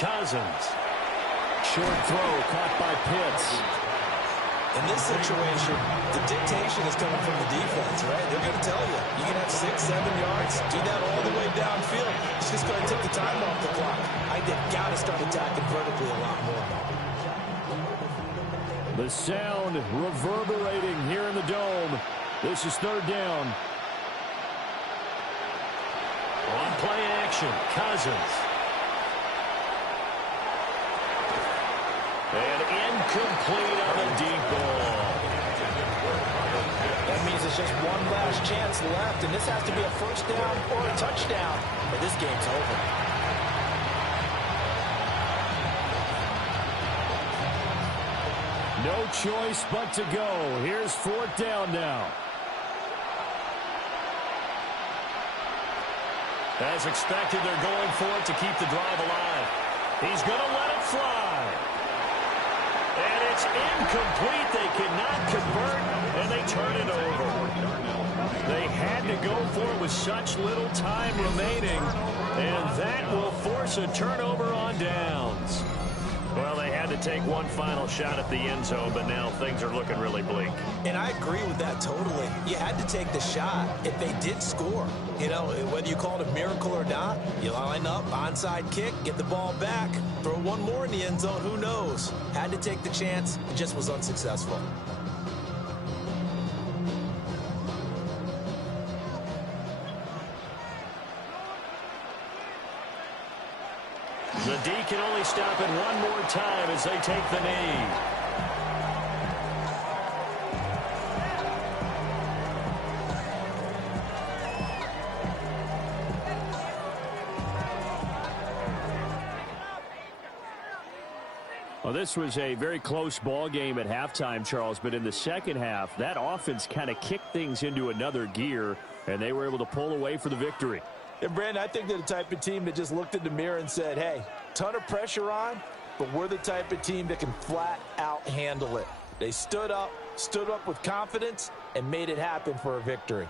Cousins. Short throw caught by Pitts. In this situation, the dictation is coming from the defense, right? They're going to tell you, you can have 6, 7 yards, do that all the way downfield. It's just going to take the time off the clock. They've got to start attacking vertically a lot more. The sound reverberating here in the dome. This is 3rd down. On play action, Cousins. And incomplete on the deep ball. That means it's just one last chance left, and this has to be a first down or a touchdown, or this game's over. No choice but to go. Here's 4th down now. As expected, they're going for it to keep the drive alive. He's going to let it fly. And it's incomplete. They cannot convert, and they turn it over. They had to go for it with such little time remaining, and that will force a turnover on downs. Well, they had to take one final shot at the end zone, but now things are looking really bleak. And I agree with that totally. You had to take the shot if they did score. You know, whether you call it a miracle or not, you line up, onside kick, get the ball back, throw one more in the end zone, who knows? Had to take the chance, it just was unsuccessful. The D can only stop it one more time as they take the knee. Well, this was a very close ball game at halftime, Charles, but in the second half, that offense kind of kicked things into another gear, and they were able to pull away for the victory. And, Brandon, I think they're the type of team that just looked in the mirror and said, hey, ton of pressure on, but we're the type of team that can flat out handle it. They stood up with confidence, and made it happen for a victory.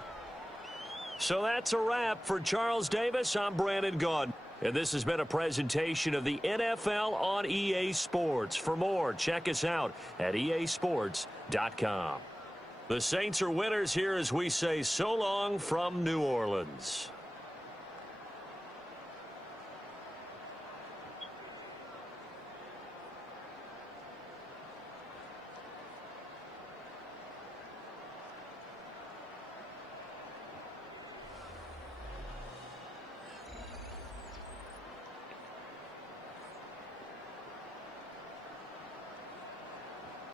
So that's a wrap for Charles Davis. I'm Brandon Gaudin, and this has been a presentation of the NFL on EA Sports. For more, check us out at easports.com. The Saints are winners here as we say so long from New Orleans.